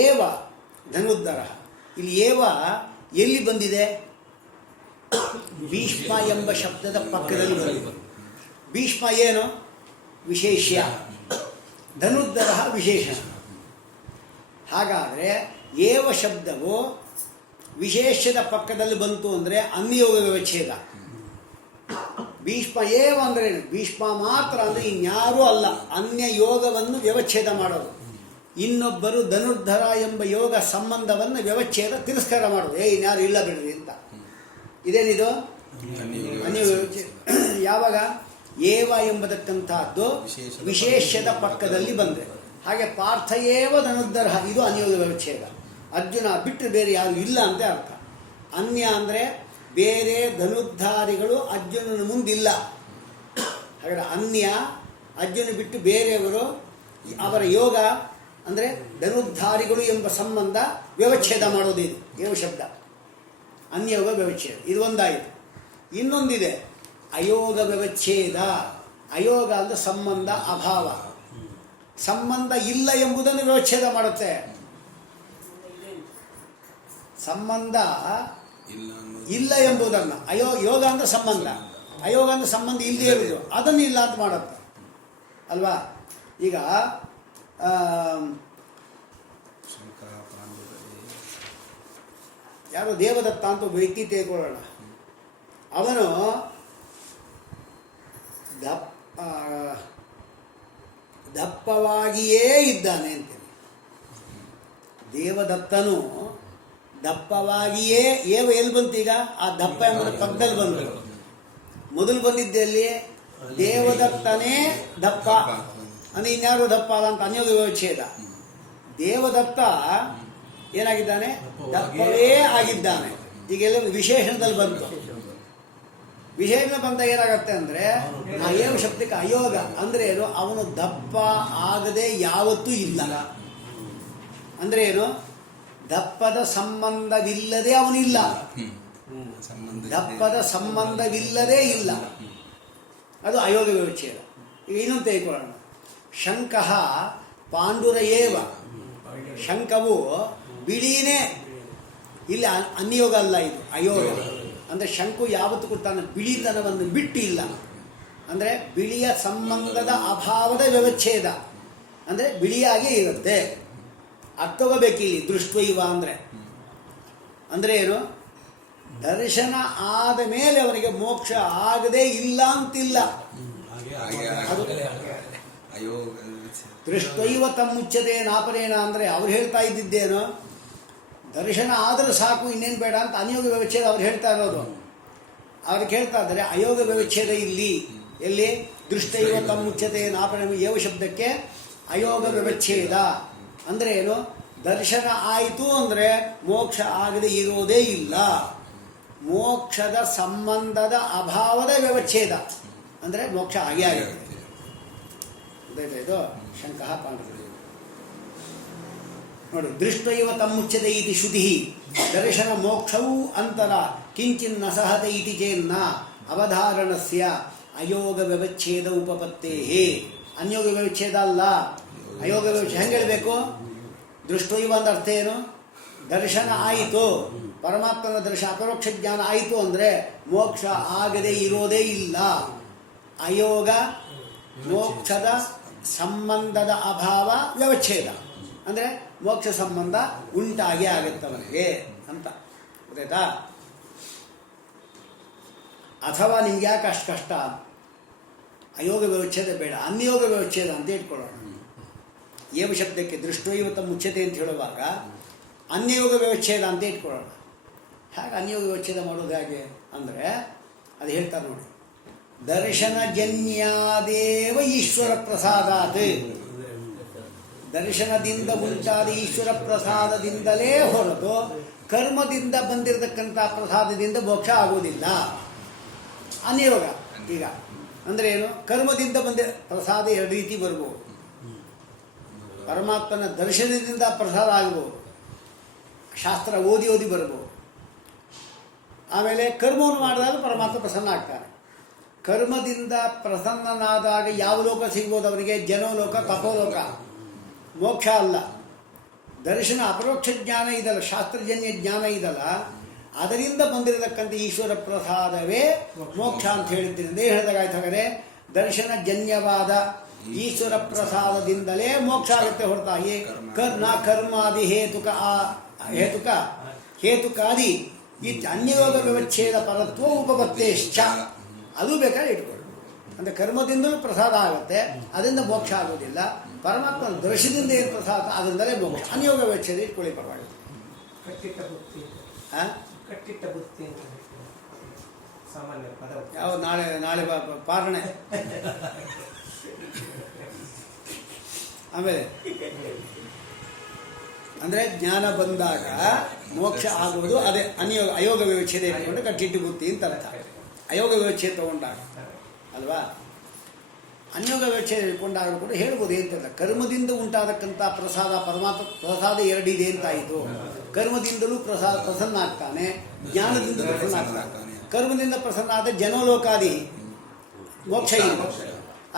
ಏವ ಧನುರ್ಧರ, ಇಲ್ಲಿ ಏವ ಎಲ್ಲಿ ಬಂದಿದೆ? ಭೀಷ್ಮ ಎಂಬ ಶಬ್ದದ ಪಕ್ಕದಲ್ಲಿ ಬಂದಿದೆ. ಭೀಷ್ಮ ಏನು? ವಿಶೇಷ್ಯ, ಧನುರ್ಧರ ವಿಶೇಷ. ಹಾಗಾದರೆ ಏವ ಶಬ್ದವು ವಿಶೇಷದ ಪಕ್ಕದಲ್ಲಿ ಬಂತು ಅಂದರೆ ಅನ್ಯಯೋಗ ವ್ಯವಚ್ಛೇದ. ಭೀಷ್ಮ ಏವ ಅಂದರೆ ಏನು? ಭೀಷ್ಮ ಮಾತ್ರ ಅಂದರೆ ಇನ್ಯಾರೂ ಅಲ್ಲ, ಅನ್ಯ ಯೋಗವನ್ನು ವ್ಯವಚ್ಛೇದ ಮಾಡೋದು. ಇನ್ನೊಬ್ಬರು ಧನುರ್ಧರ ಎಂಬ ಯೋಗ ಸಂಬಂಧವನ್ನು ವ್ಯವಚ್ಛೇದ ತಿರಸ್ಕಾರ ಮಾಡೋದು. ಇನ್ಯಾರು ಇಲ್ಲ ಬಿಡ್ರಿ ಅಂತ. ಇದೇನಿದು? ಅನ್ಯ ವ್ಯವಚ್ಛೇದ. ಯಾವಾಗ? ಏವ ಎಂಬತಕ್ಕಂಥದ್ದು ವಿಶೇಷದ ಪಕ್ಕದಲ್ಲಿ ಬಂದರೆ. ಹಾಗೆ ಪಾರ್ಥ ಏವ ಧನುರ್ಧರ, ಇದು ಅನ್ಯಯೋಗ ವ್ಯವಚ್ಛೇದ. ಅರ್ಜುನ ಬಿಟ್ಟು ಬೇರೆ ಯಾರು ಇಲ್ಲ ಅಂತ ಅರ್ಥ. ಅನ್ಯ ಅಂದರೆ ಬೇರೆ ಧನುರ್ಧಾರಿಗಳು ಅರ್ಜುನನ ಮುಂದಿಲ್ಲ. ಹಾಗಾದರೆ ಅನ್ಯ ಅಜ್ಞನ ಬಿಟ್ಟು ಬೇರೆಯವರು ಅವರ ಯೋಗ ಅಂದರೆ ಧನುರ್ಧಾರಿಗಳು ಎಂಬ ಸಂಬಂಧ ವ್ಯವಚ್ಛೇದ ಮಾಡೋದಿದೆ ಏವ ಶಬ್ದ. ಅನ್ಯಯೋಗ ವ್ಯವಚ್ಛೇದ ಇದು ಒಂದಾಯಿತು. ಇನ್ನೊಂದಿದೆ ಅಯೋಗ ವ್ಯವಚ್ಛೇದ. ಅಯೋಗ ಅಂದರೆ ಸಂಬಂಧ ಅಭಾವ, ಸಂಬಂಧ ಇಲ್ಲ ಎಂಬುದನ್ನು ವ್ಯವಚ್ಛೇದ ಮಾಡುತ್ತೆ. ಸಂಬಂಧ ಇಲ್ಲ ಎಂಬುದನ್ನು ಯೋಗ ಅಂದರೆ ಸಂಬಂಧ, ಅಯೋಗ ಅಂದರೆ ಸಂಬಂಧ ಇಲ್ಲದೇ ಇರುವುದು, ಅದನ್ನು ಇಲ್ಲ ಅಂತ ಮಾಡುತ್ತೆ ಅಲ್ವಾ. ಈಗ ಯಾರೋ ದೇವದತ್ತ ಅಂತ ಒಬ್ಬ ವ್ಯಕ್ತಿ ತೆಗೆದುಕೊಳ್ಳೋಣ. ಅವನು ದಪ್ಪವಾಗಿಯೇ ಇದ್ದಾನೆ ಅಂತೇಳಿ. ದೇವದತ್ತನು ದಪ್ಪವಾಗಿಯೇ ಎಲ್ಲಿ ಬಂತು ಈಗ? ಆ ದಪ್ಪ ಎಂಬುದು ಪಕ್ಕದಲ್ಲಿ ಬಂದು ಮೊದಲು ಬಂದಿದ್ದಲ್ಲಿ ದೇವದತ್ತನೇ ದಪ್ಪ ಅಂದರೆ ಇನ್ಯಾರು ದಪ್ಪ ಅಲ್ಲ ಅಂತ ಅನ್ಯೋಗ ವ್ಯವಚ್ಛೇದ. ದೇವದತ್ತ ಏನಾಗಿದ್ದಾನೆ? ದಪ್ಪವೇ ಆಗಿದ್ದಾನೆ. ಈಗೆಲ್ಲ ವಿಶೇಷಣದಲ್ಲಿ ಬಂತು. ವಿಶೇಷಣ ಬಂದಾಗ ಏನಾಗತ್ತೆ ಅಂದರೆ ಅಯೋಗ ಶಬ್ದಕ್ಕೆ ಅಯೋಗ ಅಂದರೆ ಏನು? ಅವನು ದಪ್ಪ ಆಗದೆ ಯಾವತ್ತೂ ಇಲ್ಲ ಅಂದರೆ ಏನು? ದಪ್ಪದ ಸಂಬಂಧವಿಲ್ಲದೆ ಅವನಿಲ್ಲ, ದಪ್ಪದ ಸಂಬಂಧವಿಲ್ಲದೆ ಇಲ್ಲ, ಅದು ಅಯೋಗ ವ್ಯವಚ್ಛೇದ. ಈಗ ಇನ್ನೊಂದು ತೆಗೆದುಕೊಳ್ಳೋಣ. ಶಂಕಃ ಪಾಂಡುರ ಏವ. ಶಂಕವು ಬಿಳಿನೇ, ಇಲ್ಲಿ ಅನ್ಯೋಗ ಅಲ್ಲ, ಇದು ಅಯೋಗ. ಅಂದರೆ ಶಂಕು ಯಾವತ್ತೂ ಕೊಡ್ತಾನೆ ಬಿಳಿತನವನ್ನು ಬಿಟ್ಟಿಲ್ಲ. ಅಂದರೆ ಬಿಳಿಯ ಸಂಬಂಧದ ಅಭಾವದ ವ್ಯವಚ್ಛೇದ, ಅಂದರೆ ಬಿಳಿಯಾಗೇ ಇರುತ್ತೆ. ಅರ್ಥಗೋಬೇಕಿಲ್ಲಿ ದೃಷ್ಟ್ವೈವ ಅಂದರೆ ಏನು? ದರ್ಶನ ಆದ ಮೇಲೆ ಅವನಿಗೆ ಮೋಕ್ಷ ಆಗದೇ ಇಲ್ಲ ಅಂತಿಲ್ಲ. ಅದು ದೃಷ್ಟ್ವೈವ ತಮ್ಮುಚ್ಯತೆ ನಾಪರೇಣ ಅಂದರೆ ಅವ್ರು ಹೇಳ್ತಾ ಇದ್ದಿದ್ದೇನು? ದರ್ಶನ ಆದರೂ ಸಾಕು, ಇನ್ನೇನು ಬೇಡ ಅಂತ ಅನ್ಯೋಗ ವ್ಯವಚ್ಛೇದ ಅವ್ರು ಹೇಳ್ತಾ ಇರೋದು. ಅವ್ರಿಗೆ ಹೇಳ್ತಾ ಇದ್ದಾರೆ ಅಯೋಗ ವ್ಯವಚ್ಛೇದ ಇಲ್ಲಿ ಎಲ್ಲಿ? ದೃಷ್ಟೈವ ತಮ್ಮುಚ್ಯತೆ ನಾಪರೇಣ ಏವ ಶಬ್ದಕ್ಕೆ ಅಯೋಗ ವ್ಯವಚ್ಛೇದ ಅಂದರೆ ಏನು? ದರ್ಶನ ಆಯಿತು ಅಂದರೆ ಮೋಕ್ಷ ಆಗದೆ ಇರೋದೇ ಇಲ್ಲ. ಮೋಕ್ಷದ ಸಂಬಂಧದ ಅಭಾವದ ವ್ಯವಚ್ಛೇದ ಅಂದರೆ ಮೋಕ್ಷ ಆಗೇ ಆಗಿದೆ. ಇದು ಶಂಕಃ ಪಾಂಡುರ ನೋಡಿ. ದೃಷ್ಟೈವ ತಮ್ಮುಚ್ಯತೆ ಇತಿ ಶ್ರುತಿ ದರ್ಶನ ಮೋಕ್ಷವೂ ಅಂತರ ಕಿಂಚಿನ್ ನ ಸಹತೆ ಇತಿ ಚೇನ್ನ ಅವಧಾರಣಸ್ಯ ಅಯೋಗ ವ್ಯವಚ್ಛೇದ ಉಪಪತ್ತೇಹಿ. ಅನ್ಯೋಗ ವ್ಯವಚ್ಛೇದ ಅಲ್ಲ, ಅಯೋಗ ವ್ಯವಚ್ಛೇದ. ಹೆಂಗೆ ಹೇಳಬೇಕು? ದೃಷ್ಟೈವ ಅಂದ್ರೆ ಅರ್ಥ ಏನು? ದರ್ಶನ ಆಯಿತು, ಪರಮಾತ್ಮನ ದರ್ಶನ ಅಪರೋಕ್ಷ ಜ್ಞಾನ ಆಯಿತು ಅಂದರೆ ಮೋಕ್ಷ ಆಗದೆ ಇರೋದೇ ಇಲ್ಲ. ಅಯೋಗ ಮೋಕ್ಷದ ಸಂಬಂಧದ ಅಭಾವ ವ್ಯವಚ್ಛೇದ ಅಂದರೆ ಮೋಕ್ಷ ಸಂಬಂಧ ಉಂಟಾಗೇ ಆಗುತ್ತವನಿಗೆ ಅಂತ ಗೊತ್ತಾಯ್ತಾ? ಅಥವಾ ನಿಮ್ಗೆ ಯಾಕೆ ಅಷ್ಟು ಕಷ್ಟ? ಅಯೋಗ ವ್ಯವಚ್ಛೇದ ಬೇಡ, ಅನ್ಯೋಗ ವ್ಯವಚ್ಛೇದ ಅಂತ ಇಟ್ಕೊಳ್ಳೋಣ. ಏವ ಶಬ್ದಕ್ಕೆ ದೃಷ್ಟೈವತ ಮುಚ್ಯತೆ ಅಂತ ಹೇಳುವಾಗ ಅನ್ಯಯೋಗ ವ್ಯವಚ್ಛೇದ ಅಂತ ಇಟ್ಕೊಳ್ಳೋಣ. ಹಾಗೆ ಅನ್ಯೋಗ ವ್ಯವಚ್ಛೇದ ಮಾಡೋದು ಹೇಗೆ ಅಂದರೆ ಅದು ಹೇಳ್ತಾರೆ ನೋಡಿ. ದರ್ಶನಜನ್ಯಾದೇವ ಈಶ್ವರ ಪ್ರಸಾದಾತ್. ದರ್ಶನದಿಂದ ಉಂಟಾದ ಈಶ್ವರ ಪ್ರಸಾದದಿಂದಲೇ ಹೊರತು ಕರ್ಮದಿಂದ ಬಂದಿರತಕ್ಕಂಥ ಪ್ರಸಾದದಿಂದ ಮೋಕ್ಷ ಆಗೋದಿಲ್ಲ. ಅನ್ಯಯೋಗ ಈಗ ಅಂದರೆ ಏನು? ಕರ್ಮದಿಂದ ಪ್ರಸಾದ ಎರಡು ರೀತಿ ಬರ್ಬೋದು. ಪರಮಾತ್ಮನ ದರ್ಶನದಿಂದ ಪ್ರಸಾದ ಆಗ್ಬೋದು, ಶಾಸ್ತ್ರ ಓದಿ ಬರ್ಬೋದು. ಆಮೇಲೆ ಕರ್ಮವನ್ನು ಮಾಡಿದಾಗ ಪರಮಾತ್ಮ ಪ್ರಸನ್ನ ಆಗ್ತಾನೆ. ಕರ್ಮದಿಂದ ಪ್ರಸನ್ನನಾದಾಗ ಯಾವ ಲೋಕ ಸಿಗ್ಬೋದು ಅವರಿಗೆ? ಜನೋಲೋಕ, ತಪೋಲೋಕ. ಮೋಕ್ಷ ಅಲ್ಲ. ದರ್ಶನ ಅಪರೋಕ್ಷ ಜ್ಞಾನ ಇದಲ್ಲ, ಶಾಸ್ತ್ರಜನ್ಯ ಜ್ಞಾನ ಇದಲ್ಲ, ಅದರಿಂದ ಬಂದಿರತಕ್ಕಂಥ ಈಶ್ವರ ಪ್ರಸಾದವೇ ಮೋಕ್ಷ ಅಂತ ಹೇಳಿದ್ದರಿಂದ ಹೇಳಿದಾಗಾಯ್ತು. ಹಾಗಾದರೆ ದರ್ಶನಜನ್ಯವಾದ ಈಶ್ವರ ಪ್ರಸಾದದಿಂದಲೇ ಮೋಕ್ಷ ಆಗುತ್ತೆ ಹೊರತಾಗಿ ಕರ್ಮಾದಿ ಹೇತುಕಾದಿ ಈ ಅನ್ಯಯೋಗ ವ್ಯವಚ್ಛೇದ ಪರತ್ವ ಉಪಪತ್ತೇಶ್ಚ. ಅದು ಬೇಕಾದ್ರೆ ಇಟ್ಕೊಳ್ಳಿ. ಅಂದರೆ ಕರ್ಮದಿಂದಲೂ ಪ್ರಸಾದ ಆಗುತ್ತೆ, ಅದರಿಂದ ಮೋಕ್ಷ ಆಗೋದಿಲ್ಲ. ಪರಮಾತ್ಮನ ದರ್ಶನದಿಂದ ಏನು ಪ್ರಸಾದ ಅದರಿಂದಲೇ ಮೋಕ್ಷ. ಅನ್ಯೋಗ ವ್ಯವಚ್ಛೇದ ಇಟ್ಕೊಳ್ಳಿ, ಪರವಾಗಿಲ್ಲ. ಯಾವ ನಾಳೆ ಪಾರಣೆ. ಆಮೇಲೆ ಅಂದರೆ ಜ್ಞಾನ ಬಂದಾಗ ಮೋಕ್ಷ ಆಗುವುದು ಅದೇ ಅಯೋಗ ವ್ಯವಚ್ಛೇದ ಇಟ್ಕೊಂಡು ಕಟ್ಟಿಟ್ಟು ಬುತ್ತಿ ಅಂತ ಅರ್ಥ. ಅಯೋಗ ವ್ಯವಚ್ಛೇದ ತಗೊಂಡಾಗ ಅಲ್ವಾ? ಅನ್ಯೋಗ ವಿವಕ್ಷೆ ಇಟ್ಕೊಂಡಾಗಲೂ ಕೂಡ ಹೇಳ್ಬೋದು ಅಂತಲ್ಲ. ಕರ್ಮದಿಂದ ಉಂಟಾದಕ್ಕಂಥ ಪ್ರಸಾದ, ಪರಮಾತ್ಮ ಪ್ರಸಾದ ಎರಡಿದೆ ಅಂತಾಯಿತು. ಕರ್ಮದಿಂದಲೂ ಪ್ರಸನ್ನ ಆಗ್ತಾನೆ, ಜ್ಞಾನದಿಂದ ಪ್ರಸನ್ನ ಆಗ್ತಾನೆ. ಕರ್ಮದಿಂದ ಪ್ರಸನ್ನ ಆದ ಜನೋಲೋಕಾದಿ ಮೋಕ್ಷ ಇಲ್ಲ.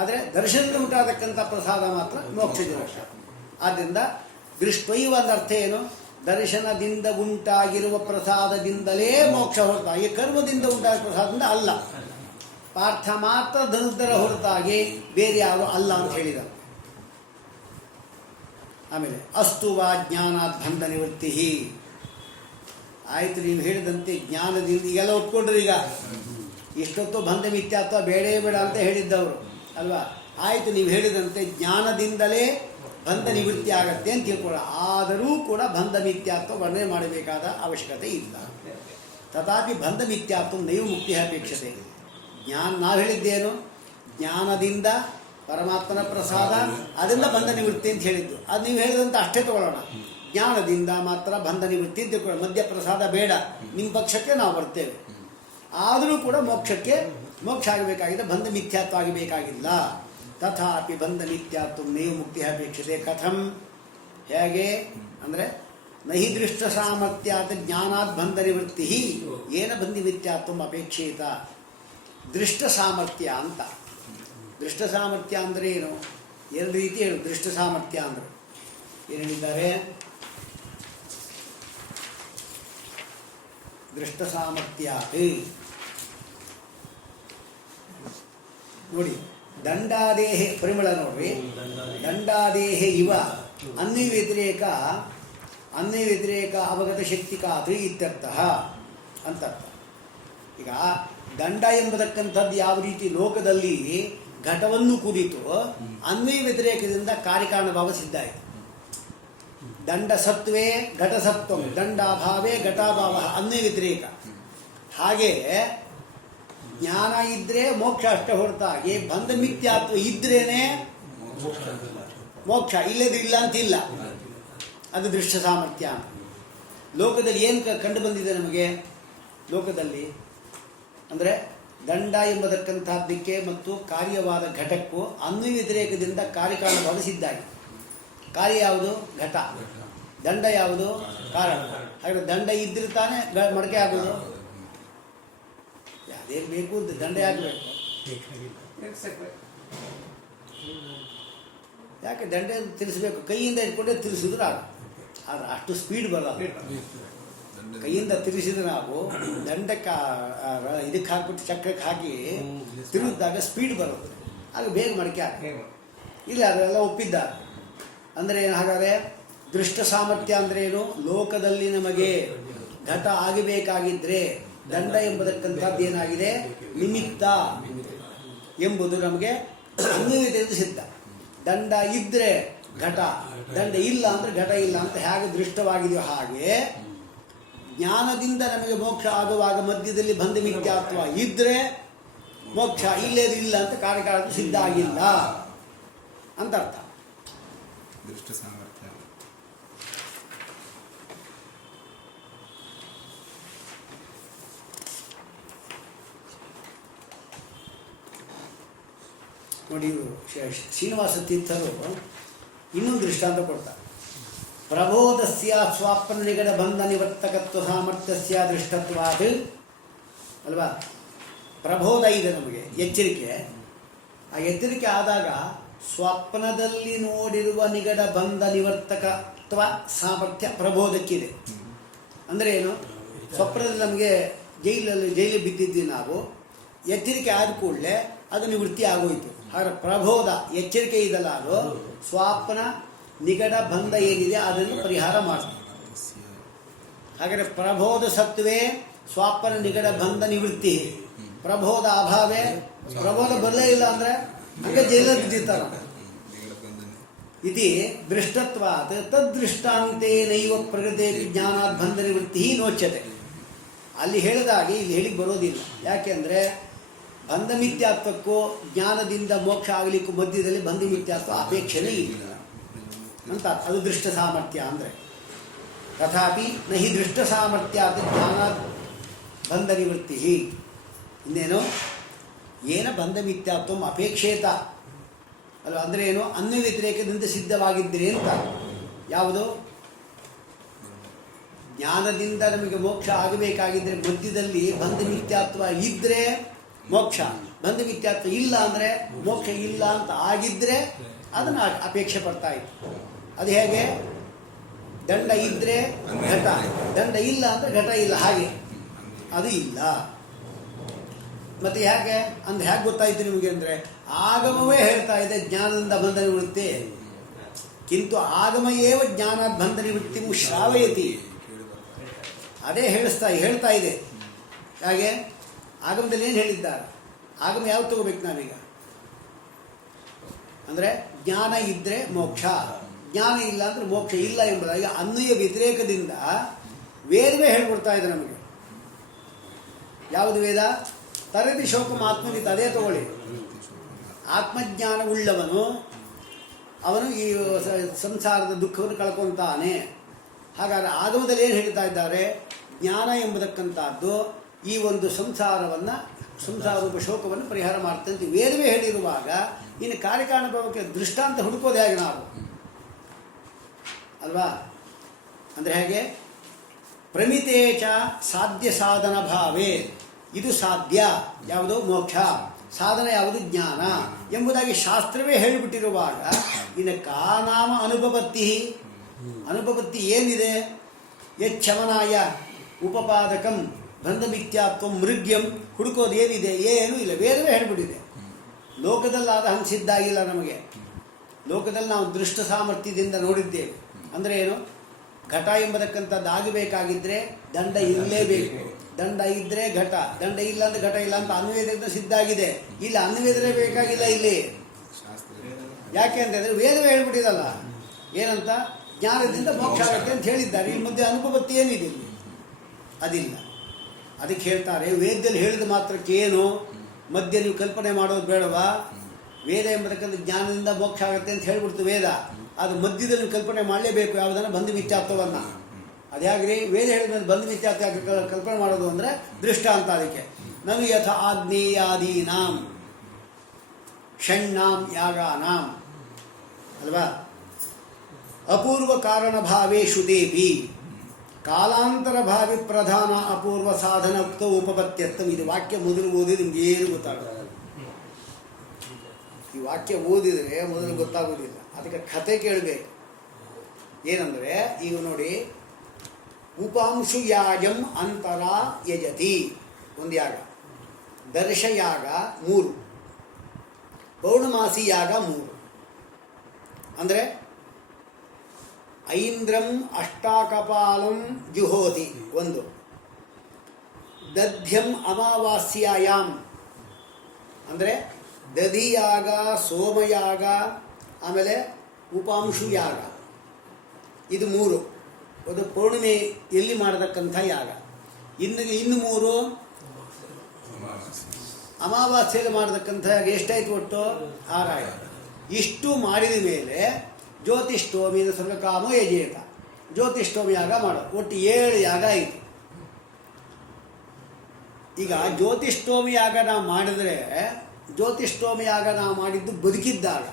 ಆದರೆ ದರ್ಶನದಿಂದ ಉಂಟಾದಕ್ಕಂಥ ಪ್ರಸಾದ ಮಾತ್ರ ಮೋಕ್ಷ ಮೋಕ್ಷ. ಆದ್ದರಿಂದ ದೃಷ್ಟೈವ ಅರ್ಥ ಏನು? ದರ್ಶನದಿಂದ ಉಂಟಾಗಿರುವ ಪ್ರಸಾದದಿಂದಲೇ ಮೋಕ್ಷ ಹೊರತಾಗಿ ಕರ್ಮದಿಂದ ಉಂಟಾದ ಪ್ರಸಾದದಿಂದ ಅಲ್ಲ. ಪಾರ್ಥ ಮಾತ್ರ ಧನುರ್ಧರ ಹೊರತಾಗಿ ಬೇರೆ ಯಾರು ಅಲ್ಲ ಅಂತ ಹೇಳಿದ. ಆಮೇಲೆ ಅಸ್ತು ವಾ ಜ್ಞಾನಾತ್ ಬಂಧ ನಿವೃತ್ತಿ. ಆಯಿತು, ನೀವು ಹೇಳಿದಂತೆ ಜ್ಞಾನದಿಂದ ಈಗೆಲ್ಲ ಒಪ್ಕೊಂಡ್ರು. ಈಗ ಇಷ್ಟೊತ್ತು ಬಂಧ ಮಿಥ್ಯಾತ್ವ ಬೇಡೇ ಬೇಡ ಅಂತ ಹೇಳಿದ್ದವರು ಅಲ್ವಾ? ಆಯಿತು, ನೀವು ಹೇಳಿದಂತೆ ಜ್ಞಾನದಿಂದಲೇ ಬಂಧ ನಿವೃತ್ತಿ ಆಗತ್ತೆ ಅಂತ ತಿಳ್ಕೊಳ್ಳ. ಆದರೂ ಕೂಡ ಬಂಧ ಮಿಥ್ಯಾತ್ವ ವರ್ಣನೆ ಮಾಡಬೇಕಾದ ಅವಶ್ಯಕತೆ ಇಲ್ಲ. ತಥಾಪಿ ಬಂಧ ಮಿಥ್ಯಾತ್ವ ನೈವ ಮುಕ್ತಿ ಅಪೇಕ್ಷತೆ. ನಾವು ಹೇಳಿದ್ದೇನು? ಜ್ಞಾನದಿಂದ ಪರಮಾತ್ಮನ ಪ್ರಸಾದ, ಅದರಿಂದ ಬಂಧ ನಿವೃತ್ತಿ ಅಂತ ಹೇಳಿದ್ದು. ಅದು ನೀವು ಹೇಳಿದಂತೆ ಅಷ್ಟೇ ತಗೊಳ್ಳೋಣ. ಜ್ಞಾನದಿಂದ ಮಾತ್ರ ಬಂಧ ನಿವೃತ್ತಿ ಅಂತ ತಿಳ್ಕೊಳ್ಳೋಣ. ಮಧ್ಯ ಪ್ರಸಾದ ಬೇಡ, ನಿಮ್ಮ ಪಕ್ಷಕ್ಕೆ ನಾವು ಬರ್ತೇವೆ. ಆದರೂ ಕೂಡ ಮೋಕ್ಷ ಆಗಬೇಕಾಗಿದೆ, ಬಂಧ ಮಿಥ್ಯಾತ್ವ ಆಗಬೇಕಾಗಿಲ್ಲ. ತಥಾಪಿ ಬಂಧ ಮಿಥ್ಯಾತ್ವ ನೈವ ಮುಕ್ತಿ ಅಪೇಕ್ಷತೆ. ಕಥಂ? ಹೇಗೆ ಅಂದರೆ ನಹಿ ದೃಷ್ಟ ಸಾಮರ್ಥ್ಯಾತ್ ಜ್ಞಾನಾತ್ ಬಂಧ ನಿವೃತ್ತಿ ಏನ ಬಂಧ ಮಿಥ್ಯಾತ್ವ ಅಪೇಕ್ಷಿತ. ದೃಷ್ಟ ಸಾಮರ್ಥ್ಯ ಅಂತ. ದೃಷ್ಟ ಸಾಮರ್ಥ್ಯ ಅಂದರೆ ಏನು? ಎರಡು ರೀತಿ ಹೇಳು. ದೃಷ್ಟ ಸಾಮರ್ಥ್ಯ ಅಂದರೆ ಏನು ಹೇಳಿದ್ದಾರೆ? ದೃಷ್ಟ ಸಾಮರ್ಥ್ಯ ನೋಡಿ, ದಂಡಾದೇಹ ಪರಿಮಳ ನೋಡ್ರಿ. ದಂಡಾದೇಹ ಇವ ಅನ್ಯ ವ್ಯತಿರೇಕ ಅವಗತ ಶಕ್ತಿ ಕಾತು ಇತ್ಯರ್ಥ ಅಂತ. ಈಗ ದಂಡ ಎಂಬತಕ್ಕಂಥದ್ದು ಯಾವ ರೀತಿ ಲೋಕದಲ್ಲಿ ಘಟವನ್ನು ಕುರಿತು ಅನ್ವಯ ವ್ಯತಿರೇಕದಿಂದ ಕಾರ್ಯಕಾರಣ ಭಾವ ಸಿದ್ಧ ಆಯಿತು. ದಂಡ ಸತ್ವೇ ಘಟ ಸತ್ವಂ, ದಂಡಾಭಾವೇ ಘಟಾಭಾವ, ಅನ್ವಯ ವ್ಯತಿರೇಕ. ಹಾಗೆ ಜ್ಞಾನ ಇದ್ರೆ ಮೋಕ್ಷ ಅಷ್ಟೇ ಹೊರತಾಗಿ ಬಂಧ ಮಿಥ್ಯಾತ್ವ ಇದ್ರೇನೆ ಮೋಕ್ಷ, ಇಲ್ಲದ್ರೆ ಇಲ್ಲ ಅಂತಿಲ್ಲ. ಅದು ದೃಷ್ಟ ಸಾಮರ್ಥ್ಯ ಅಂತ. ಲೋಕದಲ್ಲಿ ಏನು ಕಂಡು ಬಂದಿದೆ ನಮಗೆ? ಲೋಕದಲ್ಲಿ ಅಂದರೆ ದಂಡ ಎಂಬತಕ್ಕಂಥದ್ದಕ್ಕೆ ಮತ್ತು ಕಾರ್ಯವಾದ ಘಟಕ್ಕೂ ಅನ್ವಯ ವ್ಯತಿರೇಕದಿಂದ ಕಾರ್ಯಕಾರಣವಾದ ಸಿದ್ಧ ಆಗಿದೆ. ಕಾರ್ಯ ಯಾವುದು? ಘಟ. ದಂಡ ಯಾವುದು? ಕಾರಣ. ಹಾಗೆ ದಂಡ ಇದ್ರೆ ತಾನೇ ಮಡಕೆ ಆಗೋದು. ಅದೇ ಬೇಕು ಅಂತ ದಂಡ ಆಗಬೇಕು. ಯಾಕೆ ದಂಡ ತಿರ್ಸ್ಬೇಕು? ಕೈಯಿಂದ ಇಟ್ಕೊಂಡೆ ತಿರ್ಸಿದ್ರೆ ಆಗ. ಆದರೆ ಅಷ್ಟು ಸ್ಪೀಡ್ ಬರಲ್ಲ. ಕೈಯಿಂದ ತಿರುಗಿಸಿದ್ರೆ ನಾವು ದಂಡಕ್ಕೆ ಇದಕ್ಕೆ ಹಾಕ್ಬಿಟ್ಟು ಚಕ್ರಕ್ಕೆ ಹಾಕಿ ತಿರುಗಿದಾಗ ಸ್ಪೀಡ್ ಬರುತ್ತೆ, ಆಗ ಬೇಗ ಮಡಕೆ ಆಗ. ಇಲ್ಲ, ಅದೆಲ್ಲ ಒಪ್ಪಿದ್ದಾರೆ. ಅಂದರೆ ಏನು? ಹಾಗಾದರೆ ದೃಷ್ಟ ಸಾಮರ್ಥ್ಯ ಅಂದರೆ ಏನು? ಲೋಕದಲ್ಲಿ ನಮಗೆ ಘಟ ಆಗಬೇಕಾಗಿದ್ದರೆ ದಂಡ ಎಂಬುದಕ್ಕಂಥದ್ದು ಏನಾಗಿದೆ? ನಿಮಿತ್ತ ಎಂಬುದು ನಮಗೆ ಅನ್ವಯತೆಯಿಂದ ಸಿದ್ಧ. ದಂಡ ಇದ್ದರೆ ಘಟ, ದಂಡ ಇಲ್ಲ ಅಂದರೆ ಘಟ ಇಲ್ಲ ಅಂತ ಹೇಗೆ ದೃಷ್ಟವಾಗಿದೆಯೋ ಹಾಗೆ ಜ್ಞಾನದಿಂದ ನಮಗೆ ಮೋಕ್ಷ ಆಗುವಾಗ ಮಧ್ಯದಲ್ಲಿ ಬಂಧ ಮಿಥ್ಯಾತ್ವ ಇದ್ದರೆ ಮೋಕ್ಷ, ಇಲ್ಲೇದು ಇಲ್ಲ ಅಂತ ಕಾರ್ಯಕಾರಣ ಸಿದ್ಧ ಆಗಿಲ್ಲ ಅಂತ ಅರ್ಥ. ದೃಷ್ಟ ಸಾಮರ್ಥ್ಯ ನೋಡಿ, ಶ್ರೀನಿವಾಸ ತೀರ್ಥರು ಇನ್ನೊಂದು ದೃಷ್ಟಾಂತ ಕೊಡ್ತಾರೆ. ಪ್ರಬೋಧಸ್ಯ ಸ್ವಾಪ್ನ ನಿಗಡ ಬಂಧ ನಿವರ್ತಕತ್ವ ಸಾಮರ್ಥ್ಯಸ್ಯ ದೃಷ್ಟತ್ವಾದ ಅಲ್ವಾ? ಪ್ರಬೋಧ ಇದೆ ನಮಗೆ, ಎಚ್ಚರಿಕೆ. ಆ ಎಚ್ಚರಿಕೆ ಆದಾಗ ಸ್ವಪ್ನದಲ್ಲಿ ನೋಡಿರುವ ನಿಗಡ ಬಂಧ ನಿವರ್ತಕತ್ವ ಸಾಮರ್ಥ್ಯ ಪ್ರಬೋಧಕ್ಕಿದೆ. ಅಂದರೆ ಏನು? ಸ್ವಪ್ನದಲ್ಲಿ ನಮಗೆ ಜೈಲಿಗೆ ಬಿದ್ದಿದ್ವಿ ನಾವು, ಎಚ್ಚರಿಕೆ ಆದ ಕೂಡಲೇ ಅದು ನಿವೃತ್ತಿ ಆಗೋಯಿತು. ಹಾಗೆ ಪ್ರಬೋಧ ಎಚ್ಚರಿಕೆ ಇದಲ್ಲ, ಅದು ಸ್ವಪ್ನ ನಿಗಡ ಬಂಧ ಏನಿದೆ ಅದನ್ನು ಪರಿಹಾರ ಮಾಡ್ತಾರೆ. ಹಾಗಾದರೆ ಪ್ರಬೋಧ ಸತ್ವೇ ಸ್ವಪ್ನ ನಿಗಡ ಬಂಧ ನಿವೃತ್ತಿ. ಪ್ರಬೋಧ ಅಭಾವೇ, ಪ್ರಬೋಧ ಬರಲೇ ಇಲ್ಲ ಅಂದರೆ ಹಂಗೆ ಜೈಲಲ್ಲಿ ಬಿದ್ದಿರ್ತಾರೆ. ಇತಿ ದೃಷ್ಟತ್ವಾತ್ ತದ್ದೃಷ್ಟಾಂತೇನೈವ ಪ್ರಕೃತಿ ಜ್ಞಾನಾತ್ ಬಂಧ ನಿವೃತ್ತಿ ನೋಚ್ಯತೆ. ಅಲ್ಲಿ ಹೇಳಿದಾಗೆ ಇಲ್ಲಿ ಹೇಳಿಕ್ಕೆ ಬರೋದಿಲ್ಲ. ಯಾಕೆಂದರೆ ಬಂಧ ಮಿಥ್ಯಾತ್ವಕ್ಕೂ ಜ್ಞಾನದಿಂದ ಮೋಕ್ಷ ಆಗಲಿಕ್ಕೂ ಮಧ್ಯದಲ್ಲಿ ಬಂಧ ಮಿಥ್ಯಾತ್ವ ಅಪೇಕ್ಷೆನೇ ಇಲ್ಲ ಅಂತ. ಅದು ದೃಷ್ಟ ಸಾಮರ್ಥ್ಯ ಅಂದರೆ. ತಥಾಪಿ ನಹಿ ದೃಷ್ಟ ಸಾಮರ್ಥ್ಯ ಅದು ಜ್ಞಾನ ಬಂಧ ನಿವೃತ್ತಿ. ಇನ್ನೇನು? ಏನ ಬಂಧ ಮಿಥ್ಯಾತ್ವ ಅಪೇಕ್ಷೇತ ಅಲ್ವಾ? ಅಂದರೆ ಏನು? ಅನ್ಯ ವ್ಯತಿರೇಕದಿಂದ ಸಿದ್ಧವಾಗಿದ್ದರೆ ಅಂತ. ಯಾವುದು? ಜ್ಞಾನದಿಂದ ನಮಗೆ ಮೋಕ್ಷ ಆಗಬೇಕಾಗಿದ್ದರೆ ಮಧ್ಯದಲ್ಲಿ ಬಂಧ ಮಿಥ್ಯಾತ್ವ ಇದ್ದರೆ ಮೋಕ್ಷ, ಬಂಧ ಮಿಥ್ಯಾತ್ವ ಇಲ್ಲ ಅಂದರೆ ಮೋಕ್ಷ ಇಲ್ಲ ಅಂತ ಆಗಿದ್ದರೆ ಅದನ್ನು ಅಪೇಕ್ಷೆ ಪಡ್ತಾ ಇತ್ತು. ಅದು ಹೇಗೆ? ದಂಡ ಇದ್ದರೆ ಘಟ, ದಂಡ ಇಲ್ಲ ಅಂದರೆ ಘಟ ಇಲ್ಲ, ಹಾಗೆ ಅದು ಇಲ್ಲ. ಮತ್ತು ಹೇಗೆ ಅಂದ್ರೆ ಹೇಗೆ ಗೊತ್ತಾಯಿತು ನಿಮಗೆ ಅಂದರೆ ಆಗಮವೇ ಹೇಳ್ತಾ ಇದೆ ಜ್ಞಾನದಿಂದ ಬಂಧ ನಿವೃತ್ತಿ. ಕಿಂತು ಆಗಮ ಏವ ಜ್ಞಾನಾತ್ ಬಂಧ ನಿವೃತ್ತಿ ಶ್ರಾವಯತಿ. ಅದೇ ಹೇಳ್ತಾ ಇದೆ. ಹಾಗೆ ಆಗಮದಲ್ಲಿ ಏನು ಹೇಳಿದ್ದಾರೆ? ಆಗಮ ಯಾವ್ದು ತಗೋಬೇಕು ನಾವೀಗ ಅಂದರೆ ಜ್ಞಾನ ಇದ್ದರೆ ಮೋಕ್ಷ, ಜ್ಞಾನ ಇಲ್ಲ ಅಂದರೆ ಮೋಕ್ಷ ಇಲ್ಲ ಎಂಬುದಾಗಿ ಅನ್ವಯ ವ್ಯತಿರೇಕದಿಂದ ವೇದವೇ ಹೇಳ್ಕೊಡ್ತಾ ಇದೆ ನಮಗೆ. ಯಾವುದು ವೇದ? ತರದಿ ಶೋಕಂ ಆತ್ಮವಿತ್. ಅದೇ ತಗೊಳ್ಳಿ. ಆತ್ಮಜ್ಞಾನವುಳ್ಳವನು ಅವನು ಈ ಸಂಸಾರದ ದುಃಖವನ್ನು ಕಳ್ಕೊತಾನೆ. ಹಾಗಾದರೆ ಆಗಮದಲ್ಲಿ ಏನು ಹೇಳ್ತಾ ಇದ್ದಾರೆ? ಜ್ಞಾನ ಎಂಬುದಕ್ಕಂಥದ್ದು ಈ ಒಂದು ಸಂಸಾರೂಪ ಶೋಕವನ್ನು ಪರಿಹಾರ ಮಾಡ್ತಂತೆ ವೇದವೇ ಹೇಳಿರುವಾಗ ಇನ್ನು ಕಾರ್ಯಕಾರಣ ಭಾವಕ್ಕೆ ದೃಷ್ಟಾಂತ ಹುಡುಕೋದು ಹೇಗೆ ನಾವು? ಅಲ್ವಾ? ಅಂದರೆ ಹೇಗೆ? ಪ್ರಮಿತೇಚ ಸಾಧ್ಯ ಸಾಧನ ಭಾವೇ. ಇದು ಸಾಧ್ಯ ಯಾವುದು? ಮೋಕ್ಷ. ಸಾಧನ ಯಾವುದು? ಜ್ಞಾನ ಎಂಬುದಾಗಿ ಶಾಸ್ತ್ರವೇ ಹೇಳಿಬಿಟ್ಟಿರುವಾಗ ಇನ್ನು ಕಾನಾಮ ಅನುಪಪತ್ತಿ. ಅನುಪಪತ್ತಿ ಏನಿದೆ? ಯಚ್ಛಮನಾಯ ಉಪಪಾದಕಂ ಬಂಧ ಮಿಥ್ಯಾತ್ವ ಮೃಗ್ಯಂ. ಹುಡುಕೋದು ಏನಿದೆ? ಏನೂ ಇಲ್ಲ, ವೇದವೇ ಹೇಳಿಬಿಟ್ಟಿದೆ. ಲೋಕದಲ್ಲಾದ ಹಂಸಿದ್ದಾಗಿಲ್ಲ ನಮಗೆ. ಲೋಕದಲ್ಲಿ ನಾವು ದೃಷ್ಟ ಸಾಮರ್ಥ್ಯದಿಂದ ನೋಡಿದ್ದೇವೆ. ಅಂದರೆ ಏನು? ಘಟ ಎಂಬತಕ್ಕಂಥದ್ದು ಆಗಬೇಕಾಗಿದ್ದರೆ ದಂಡ ಇರಲೇಬೇಕು. ದಂಡ ಇದ್ದರೆ ಘಟ, ದಂಡ ಇಲ್ಲ ಅಂದರೆ ಘಟ ಇಲ್ಲ ಅಂತ ಅನ್ವೇದದಿಂದ ಸಿದ್ಧ ಆಗಿದೆ. ಇಲ್ಲ, ಅನ್ವೇದನೆ ಬೇಕಾಗಿಲ್ಲ ಇಲ್ಲಿ. ಯಾಕೆ ಅಂತಂದರೆ ವೇದವೇ ಹೇಳ್ಬಿಟ್ಟಿದಲ್ಲ. ಏನಂತ? ಜ್ಞಾನದಿಂದ ಮೋಕ್ಷ ಆಗುತ್ತೆ ಅಂತ ಹೇಳಿದ್ದಾರೆ. ಈ ಮಧ್ಯೆ ಅನುಪಪತ್ತಿ ಏನಿದೆ ಇಲ್ಲಿ? ಅದಿಲ್ಲ. ಅದಕ್ಕೆ ಹೇಳ್ತಾರೆ ವೇದದಲ್ಲಿ ಹೇಳಿದ ಮಾತ್ರಕ್ಕೆ ಏನು ಮಧ್ಯೆ ನೀವು ಕಲ್ಪನೆ ಮಾಡೋದು ಬೇಡವಾ? ವೇದ ಎಂಬತಕ್ಕಂಥ ಜ್ಞಾನದಿಂದ ಮೋಕ್ಷ ಆಗುತ್ತೆ ಅಂತ ಹೇಳ್ಬಿಡ್ತು ವೇದ. ಅದು ಮಧ್ಯದಲ್ಲಿ ಕಲ್ಪನೆ ಮಾಡಲೇಬೇಕು. ಯಾವುದನ್ನು? ಬಂಧ ಮಿಥ್ಯಾತ್ವವನ್ನು. ಅದ್ಯಾಗ್ರಿ ವೇದ ಹೇಳಿದ ಬಂಧ ಮಿಥ್ಯಾತ್ವ ಕಲ್ಪನೆ ಮಾಡೋದು ಅಂದರೆ ದೃಷ್ಟಾಂತ. ಅದಕ್ಕೆ ನನು ಯಥ ಆಗ್ನೇಯಾದೀನಾಂ ಷಣ್ಣಾಂ ಯಾಗಾನಾಂ ಅಲ್ವಾ ಅಪೂರ್ವ ಕಾರಣ ಭಾವೇಷು ದೇವಿ ಕಾಲಾಂತರ ಭಾವಿ ಪ್ರಧಾನ ಅಪೂರ್ವ ಸಾಧನ ಉಕ್ತ ಉಪಪತ್ಯತ್ವ. ಇದು ವಾಕ್ಯ ಮೊದಲು ಓದಿದ್ರೆ ನಿಮ್ಗೆ ಏನು ಗೊತ್ತಾಗೋಲ್ಲ. ಈ ವಾಕ್ಯ ಓದಿದರೆ ಮೊದಲು ಗೊತ್ತಾಗೋದಿಲ್ಲ. ಅದಕ್ಕೆ ಕಥೆ ಕೇಳಬೇಕು. ಏನಂದರೆ ಈಗ ನೋಡಿ, ಉಪಾಂಶು ಯಾಗಂ ಅಂತರ ಯಜತಿ ಒಂದು ಯಾಗ, ದರ್ಶಯಾಗ 3, ಪೌರ್ಣಮಾಸಿ ಯಾಗ 3. ಅಂದರೆ ಐಂದ್ರಂ ಅಷ್ಟಾಕಪಾಲಂ ಜುಹೋತಿ 1, ದಧ್ಯಂ ಅಮಾವಾಸ್ಯಾಯಾಮ್ ಅಂದರೆ ದಧಿಯಾಗ, ಸೋಮಯಾಗ, ಆಮೇಲೆ ಉಪಾಂಶು ಯಾಗ. ಇದು 3. ಒಂದು ಪೌರ್ಣಿಮೆ ಎಲ್ಲಿ ಮಾಡತಕ್ಕಂಥ ಯಾಗ. ಇನ್ನು 3 ಅಮಾವಾಸ್ಯೆಯಲ್ಲಿ ಮಾಡತಕ್ಕಂಥ ಯಾಗ. ಎಷ್ಟಾಯ್ತು ಒಟ್ಟು? 6 ಆಯಿತು. ಇಷ್ಟು ಮಾಡಿದ ಮೇಲೆ ಜ್ಯೋತಿಷ್ಠೋಮಿನ ಸ್ವರ್ಗಕಾಮೋ ಯಜೇತ. ಜ್ಯೋತಿಷ್ಠೋಮಿ ಯಾಗ ಮಾಡೋದು. ಒಟ್ಟು 7 ಯಾಗ ಆಯಿತು. ಈಗ ಜ್ಯೋತಿಷ್ಠೋಮಿ ಯಾಗ ನಾವು ಮಾಡಿದರೆ, ಜ್ಯೋತಿಷ್ಠೋಮಿ ಯಾಗ ನಾವು ಮಾಡಿದ್ದು ಬದುಕಿದ್ದಾಗ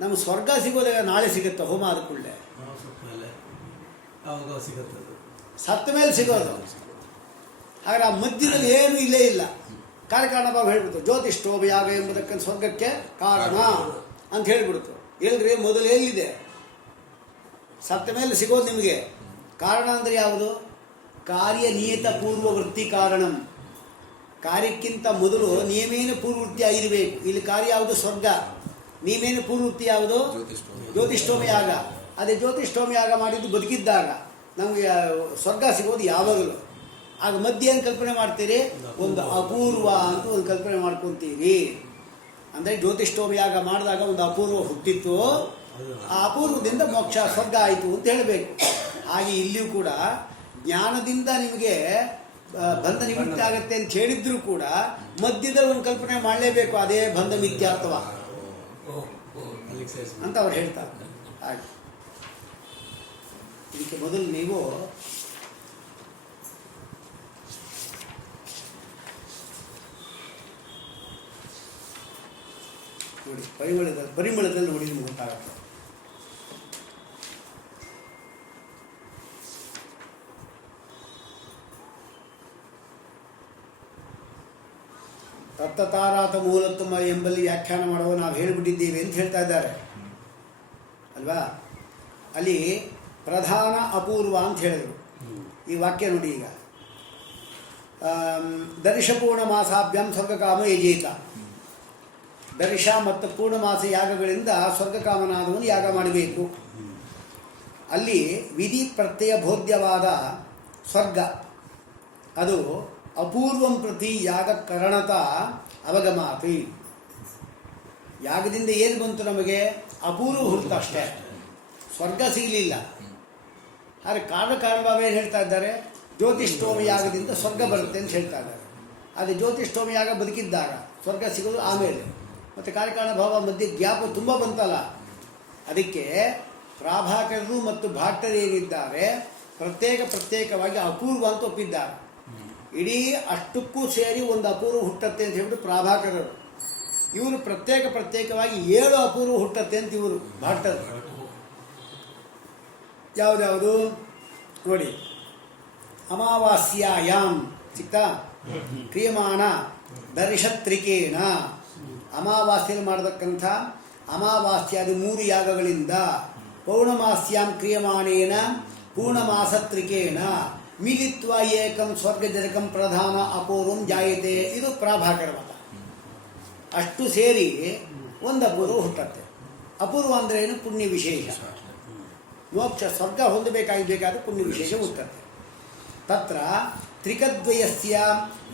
ನಮ್ಗೆ ಸ್ವರ್ಗ ಸಿಗೋದಾಗ ನಾಳೆ ಸಿಗುತ್ತೆ. ಹೋಮ ಆದ ಕೂಡಲೇ ಸತ್ತ ಮೇಲೆ ಸಿಗೋದು. ಹಾಗಾದ್ರೆ ಆ ಮಧ್ಯದಲ್ಲಿ ಏನೂ ಇಲ್ಲೇ ಇಲ್ಲ. ಕಾರ್ಯಕಾರಣ ಭಾವ ಹೇಳ್ಬಿಡ್ತು. ಜ್ಯೋತಿಷ್ಠೋಮ ಯಾಗ ಎಂಬುದಕ್ಕೆ ಸ್ವರ್ಗಕ್ಕೆ ಕಾರಣ ಅಂತ ಹೇಳ್ಬಿಡ್ತು. ಎಲ್ರಿ ಮೊದಲು ಎಲ್ಲಿದೆ? ಸತ್ತ ಮೇಲೆ ಸಿಗೋದು ನಿಮಗೆ. ಕಾರಣ ಅಂದರೆ ಯಾವುದು? ಕಾರ್ಯನಿಯತ ಪೂರ್ವವೃತ್ತಿ ಕಾರಣಂ. ಕಾರ್ಯಕ್ಕಿಂತ ಮೊದಲು ನಿಯಮೇನ ಪೂರ್ವವೃತ್ತಿ ಆಗಿರಬೇಕು. ಇಲ್ಲಿ ಕಾರ್ಯ ಯಾವುದು? ಸ್ವರ್ಗ. ನಿಯಮೇನ ಪೂರ್ವವೃತ್ತಿ ಯಾವುದು? ಜ್ಯೋತಿಷ್ಠೋಮ ಯಾಗ. ಅದೇ ಜ್ಯೋತಿಷ್ಠೋಮ ಯಾಗ ಮಾಡಿದ್ದು ಬದುಕಿದ್ದಾಗ. ನಮಗೆ ಸ್ವರ್ಗ ಸಿಗೋದು ಯಾವಾಗಲೂ. ಆಗ ಮಧ್ಯೆ ಏನು ಕಲ್ಪನೆ ಮಾಡ್ತೀರಿ? ಒಂದು ಅಪೂರ್ವ ಅಂತ ಒಂದು ಕಲ್ಪನೆ ಮಾಡ್ಕೊತೀರಿ. ಅಂದರೆ ಜ್ಯೋತಿಷ್ಠೋಮ ಯಾಗ ಮಾಡಿದಾಗ ಒಂದು ಅಪೂರ್ವ ಹುಟ್ಟಿತ್ತು. ಆ ಅಪೂರ್ವದಿಂದ ಮೋಕ್ಷ ಸ್ವರ್ಗ ಆಯಿತು ಅಂತ ಹೇಳಬೇಕು. ಹಾಗೆ ಇಲ್ಲಿಯೂ ಕೂಡ ಜ್ಞಾನದಿಂದ ನಿಮಗೆ ಬಂಧ ನಿಮಿತ್ತ ಆಗುತ್ತೆ ಅಂತ ಹೇಳಿದ್ರು ಕೂಡ ಮಧ್ಯದಲ್ಲಿ ಒಂದು ಕಲ್ಪನೆ ಮಾಡಲೇಬೇಕು. ಅದೇ ಬಂಧ ಮಿಥ್ಯಾತ್ವ ಅಂತ ಅವ್ರು ಹೇಳ್ತಾರೆ. ಹಾಗೆ ಇದಕ್ಕೆ ಮೊದಲು ನೀವು ನೋಡಿ, ಪರಿಮಳದಲ್ಲಿ ನೋಡಿ ನಿಮ್ಗೆ ಗೊತ್ತಾಗುತ್ತೆ. ತತ್ತತಾರಾತ ಮೂಲತ್ವ ಎಂಬಲ್ಲಿ ವ್ಯಾಖ್ಯಾನ ಮಾಡುವ ನಾವು ಹೇಳಿಬಿಟ್ಟಿದ್ದೇವೆ ಅಂತ ಹೇಳ್ತಾ ಇದ್ದಾರೆ ಅಲ್ವಾ. ಅಲ್ಲಿ ಪ್ರಧಾನ ಅಪೂರ್ವ ಅಂತ ಹೇಳಿದರು. ಈ ವಾಕ್ಯ ನೋಡಿ, ಈಗ ದರ್ಶ ಪೂರ್ಣಮಾಸಾಭ್ಯಾಂ ಸ್ವರ್ಗಕಾಮ ಯಜೇತ. ದರ್ಶ ಮತ್ತು ಪೂರ್ಣಮಾಸ ಯಾಗಗಳಿಂದ ಸ್ವರ್ಗಕಾಮನಾದವನು ಯಾಗ ಮಾಡಬೇಕು. ಅಲ್ಲಿ ವಿಧಿ ಪ್ರತ್ಯಯ ಬೋಧ್ಯವಾದ ಸ್ವರ್ಗ ಅದು ಅಪೂರ್ವಂ ಪ್ರತಿ ಯಾಗ ಕರಣತ ಅವಗಮಾತಿ. ಯಾಗದಿಂದ ಏನು ಬಂತು ನಮಗೆ? ಅಪೂರ್ವ ಹುಟ್ಟು ಅಷ್ಟೇ, ಸ್ವರ್ಗ ಸಿಗಲಿಲ್ಲ. ಆದರೆ ಕಾರಣಭಾವ ಏನು ಹೇಳ್ತಾ ಇದ್ದಾರೆ? ಜ್ಯೋತಿಷ್ಠೋಮ ಯಾಗದಿಂದ ಸ್ವರ್ಗ ಬರುತ್ತೆ ಅಂತ ಹೇಳ್ತಾ ಇದ್ದಾರೆ. ಆದರೆ ಜ್ಯೋತಿಷ್ಠೋಮ ಯಾಗ ಬದುಕಿದ್ದಾಗ ಸ್ವರ್ಗ ಸಿಗೋದು ಆಮೇಲೆ, ಮತ್ತು ಕಾರ್ಯಕಾರಣಭಾವ ಮಧ್ಯೆ ಗ್ಯಾಪ್ ತುಂಬ ಬಂತಲ್ಲ. ಅದಕ್ಕೆ ಪ್ರಾಭಾಕರರು ಮತ್ತು ಭಾಟ್ಟರು ಏನಿದ್ದಾರೆ ಪ್ರತ್ಯೇಕವಾಗಿ ಅಪೂರ್ವ ಅಂತ ಒಪ್ಪಿದ್ದಾರೆ. ಇಡೀ ಅಷ್ಟಕ್ಕೂ ಸೇರಿ ಒಂದು ಅಪೂರ್ವ ಹುಟ್ಟತ್ತೆ ಅಂತ ಹೇಳ್ಬಿಟ್ಟು ಪ್ರಾಭಾಕರರು. ಇವರು ಪ್ರತ್ಯೇಕವಾಗಿ 7 ಅಪೂರ್ವ ಹುಟ್ಟತ್ತೆ ಅಂತ ಇವರು ಭಾಟ್ಟರು. ಯಾವುದ್ಯಾವುದು ನೋಡಿ, ಅಮಾವಾಸ್ಯಾಯಾಮ್ ಸಿಕ್ತಾ ಕ್ರಿಯಮಾಣ ದರ್ಶತ್ರಿಕೇಣ. ಅಮಾವಾಸ್ಯಲ್ಲಿ ಮಾಡತಕ್ಕಂಥ ಅಮಾವಾಸ್ಯಾದಿ 3 ಯಾಗಗಳಿಂದ ಪೌರ್ಣಮಾಸ್ಯಾಂ ಕ್ರಿಯಮಾಣೇನ ಪೂರ್ಣಮಾಸತ್ರಿಕೇಣ ಮಿಲಿತ್ವ ಏಕಂ ಸ್ವರ್ಗಜನಕಂ ಪ್ರಧಾನ ಅಪೂರ್ವಂ ಜಾಯತೆ. ಇದು ಪ್ರಾಭಾಕರ ಮತ. ಅಷ್ಟು ಸೇರಿ ಒಂದು ಅಪೂರ್ವ ಹುಟ್ಟತ್ತೆ. ಅಪೂರ್ವ ಅಂದರೆ ಏನು? ಪುಣ್ಯ ವಿಶೇಷ. ಮೋಕ್ಷ ಸ್ವರ್ಗ ಹೊಂದಬೇಕಾದರೆ ಪುಣ್ಯ ವಿಶೇಷ ಹುಟ್ಟತ್ತೆ. ತತ್ರ ತ್ರಿಕದ್ವಯಸ್ಯ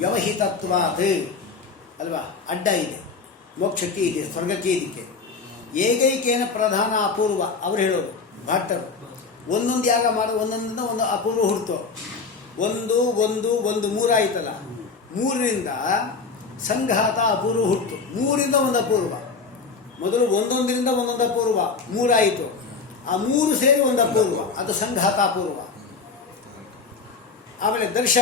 ವ್ಯವಹಿತತ್ವಾತ್ ಅಲ್ವಾ, ಅಡ್ಡ ಇದೆ, ಮೋಕ್ಷಕ್ಕೆ ಇದೆ, ಸ್ವರ್ಗಕ್ಕೆ ಇದಕ್ಕೆ. ಏಕೈಕೇನ ಪ್ರಧಾನ ಅಪೂರ್ವ ಅವರು ಹೇಳೋದು ಭಟ್ಟರು. ಒಂದೊಂದು ಯಾಗ ಮಾಡೋ ಒಂದೊಂದಿಂದ ಒಂದು ಅಪೂರ್ವ ಹುಡ್ತು. ಒಂದು 3 ಆಯ್ತಲ್ಲ, 3ರಿಂದ ಸಂಘಾತ ಅಪೂರ್ವ ಹುಡ್ತು. 3ರಿಂದ ಒಂದು ಅಪೂರ್ವ. ಮೊದಲು ಒಂದೊಂದರಿಂದ ಒಂದೊಂದು ಅಪೂರ್ವ 3 ಆಯಿತು. ಆ 3 ಸೇರಿ ಒಂದು ಅಪೂರ್ವ, ಅದು ಸಂಘಾತ ಅಪೂರ್ವ. ಆಮೇಲೆ ದರ್ಶ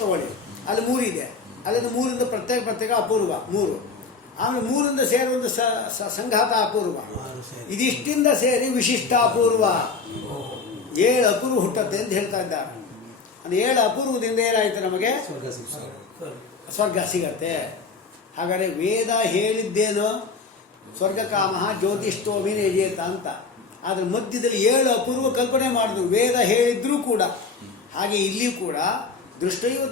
ತಗೊಳ್ಳಿ, ಅಲ್ಲಿ 3 ಇದೆ. ಅಲ್ಲಿಂದ 3ರಿಂದ ಪ್ರತ್ಯೇಕ ಅಪೂರ್ವ 3. ಆಮೇಲೆ 3ರಿಂದ ಸೇರಿ ಒಂದು ಸಂಘಾತ ಅಪೂರ್ವ. ಇದಿಷ್ಟಿಂದ ಸೇರಿ ವಿಶಿಷ್ಟ ಅಪೂರ್ವ 7 ಅಪೂರ್ವ ಹುಟ್ಟತ್ತೆ ಅಂತ ಹೇಳ್ತಾ ಇದ್ದಾರೆ. ಅದು 7 ಅಪೂರ್ವದಿಂದ ಏನಾಯಿತು? ನಮಗೆ ಸ್ವರ್ಗ ಸಿಗತ್ತೆ. ಹಾಗಾದರೆ ವೇದ ಹೇಳಿದ್ದೇನೋ ಸ್ವರ್ಗಕಾಮ ಜ್ಯೋತಿಷ್ಠೋಮಿ ಯಜೇತ ಅಂತ. ಆದರೆ ಮಧ್ಯದಲ್ಲಿ 7 ಅಪೂರ್ವ ಕಲ್ಪನೆ ಮಾಡಿದ್ರು ವೇದ ಹೇಳಿದ್ರೂ ಕೂಡ. ಹಾಗೆ ಇಲ್ಲಿ ಕೂಡ ದೃಷ್ಟೈವ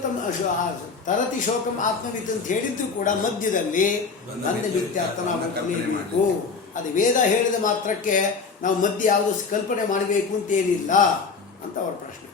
ತರತಿ ಶೋಕಂ ಆತ್ಮವಿತ್ ಅಂತ ಹೇಳಿದ್ರು ಕೂಡ ಮಧ್ಯದಲ್ಲಿ ಬಂದ ಮಿಥ್ಯಾರ್ಥ ನಾವು ಕಲಿಯಬೇಕು. ಅದು ವೇದ ಹೇಳಿದ ಮಾತ್ರಕ್ಕೆ ನಾವು ಮಧ್ಯೆ ಯಾವುದು ಕಲ್ಪನೆ ಮಾಡಬೇಕು ಅಂತೇನಿಲ್ಲ ಅಂತ ಅವ್ರ ಪ್ರಶ್ನೆ.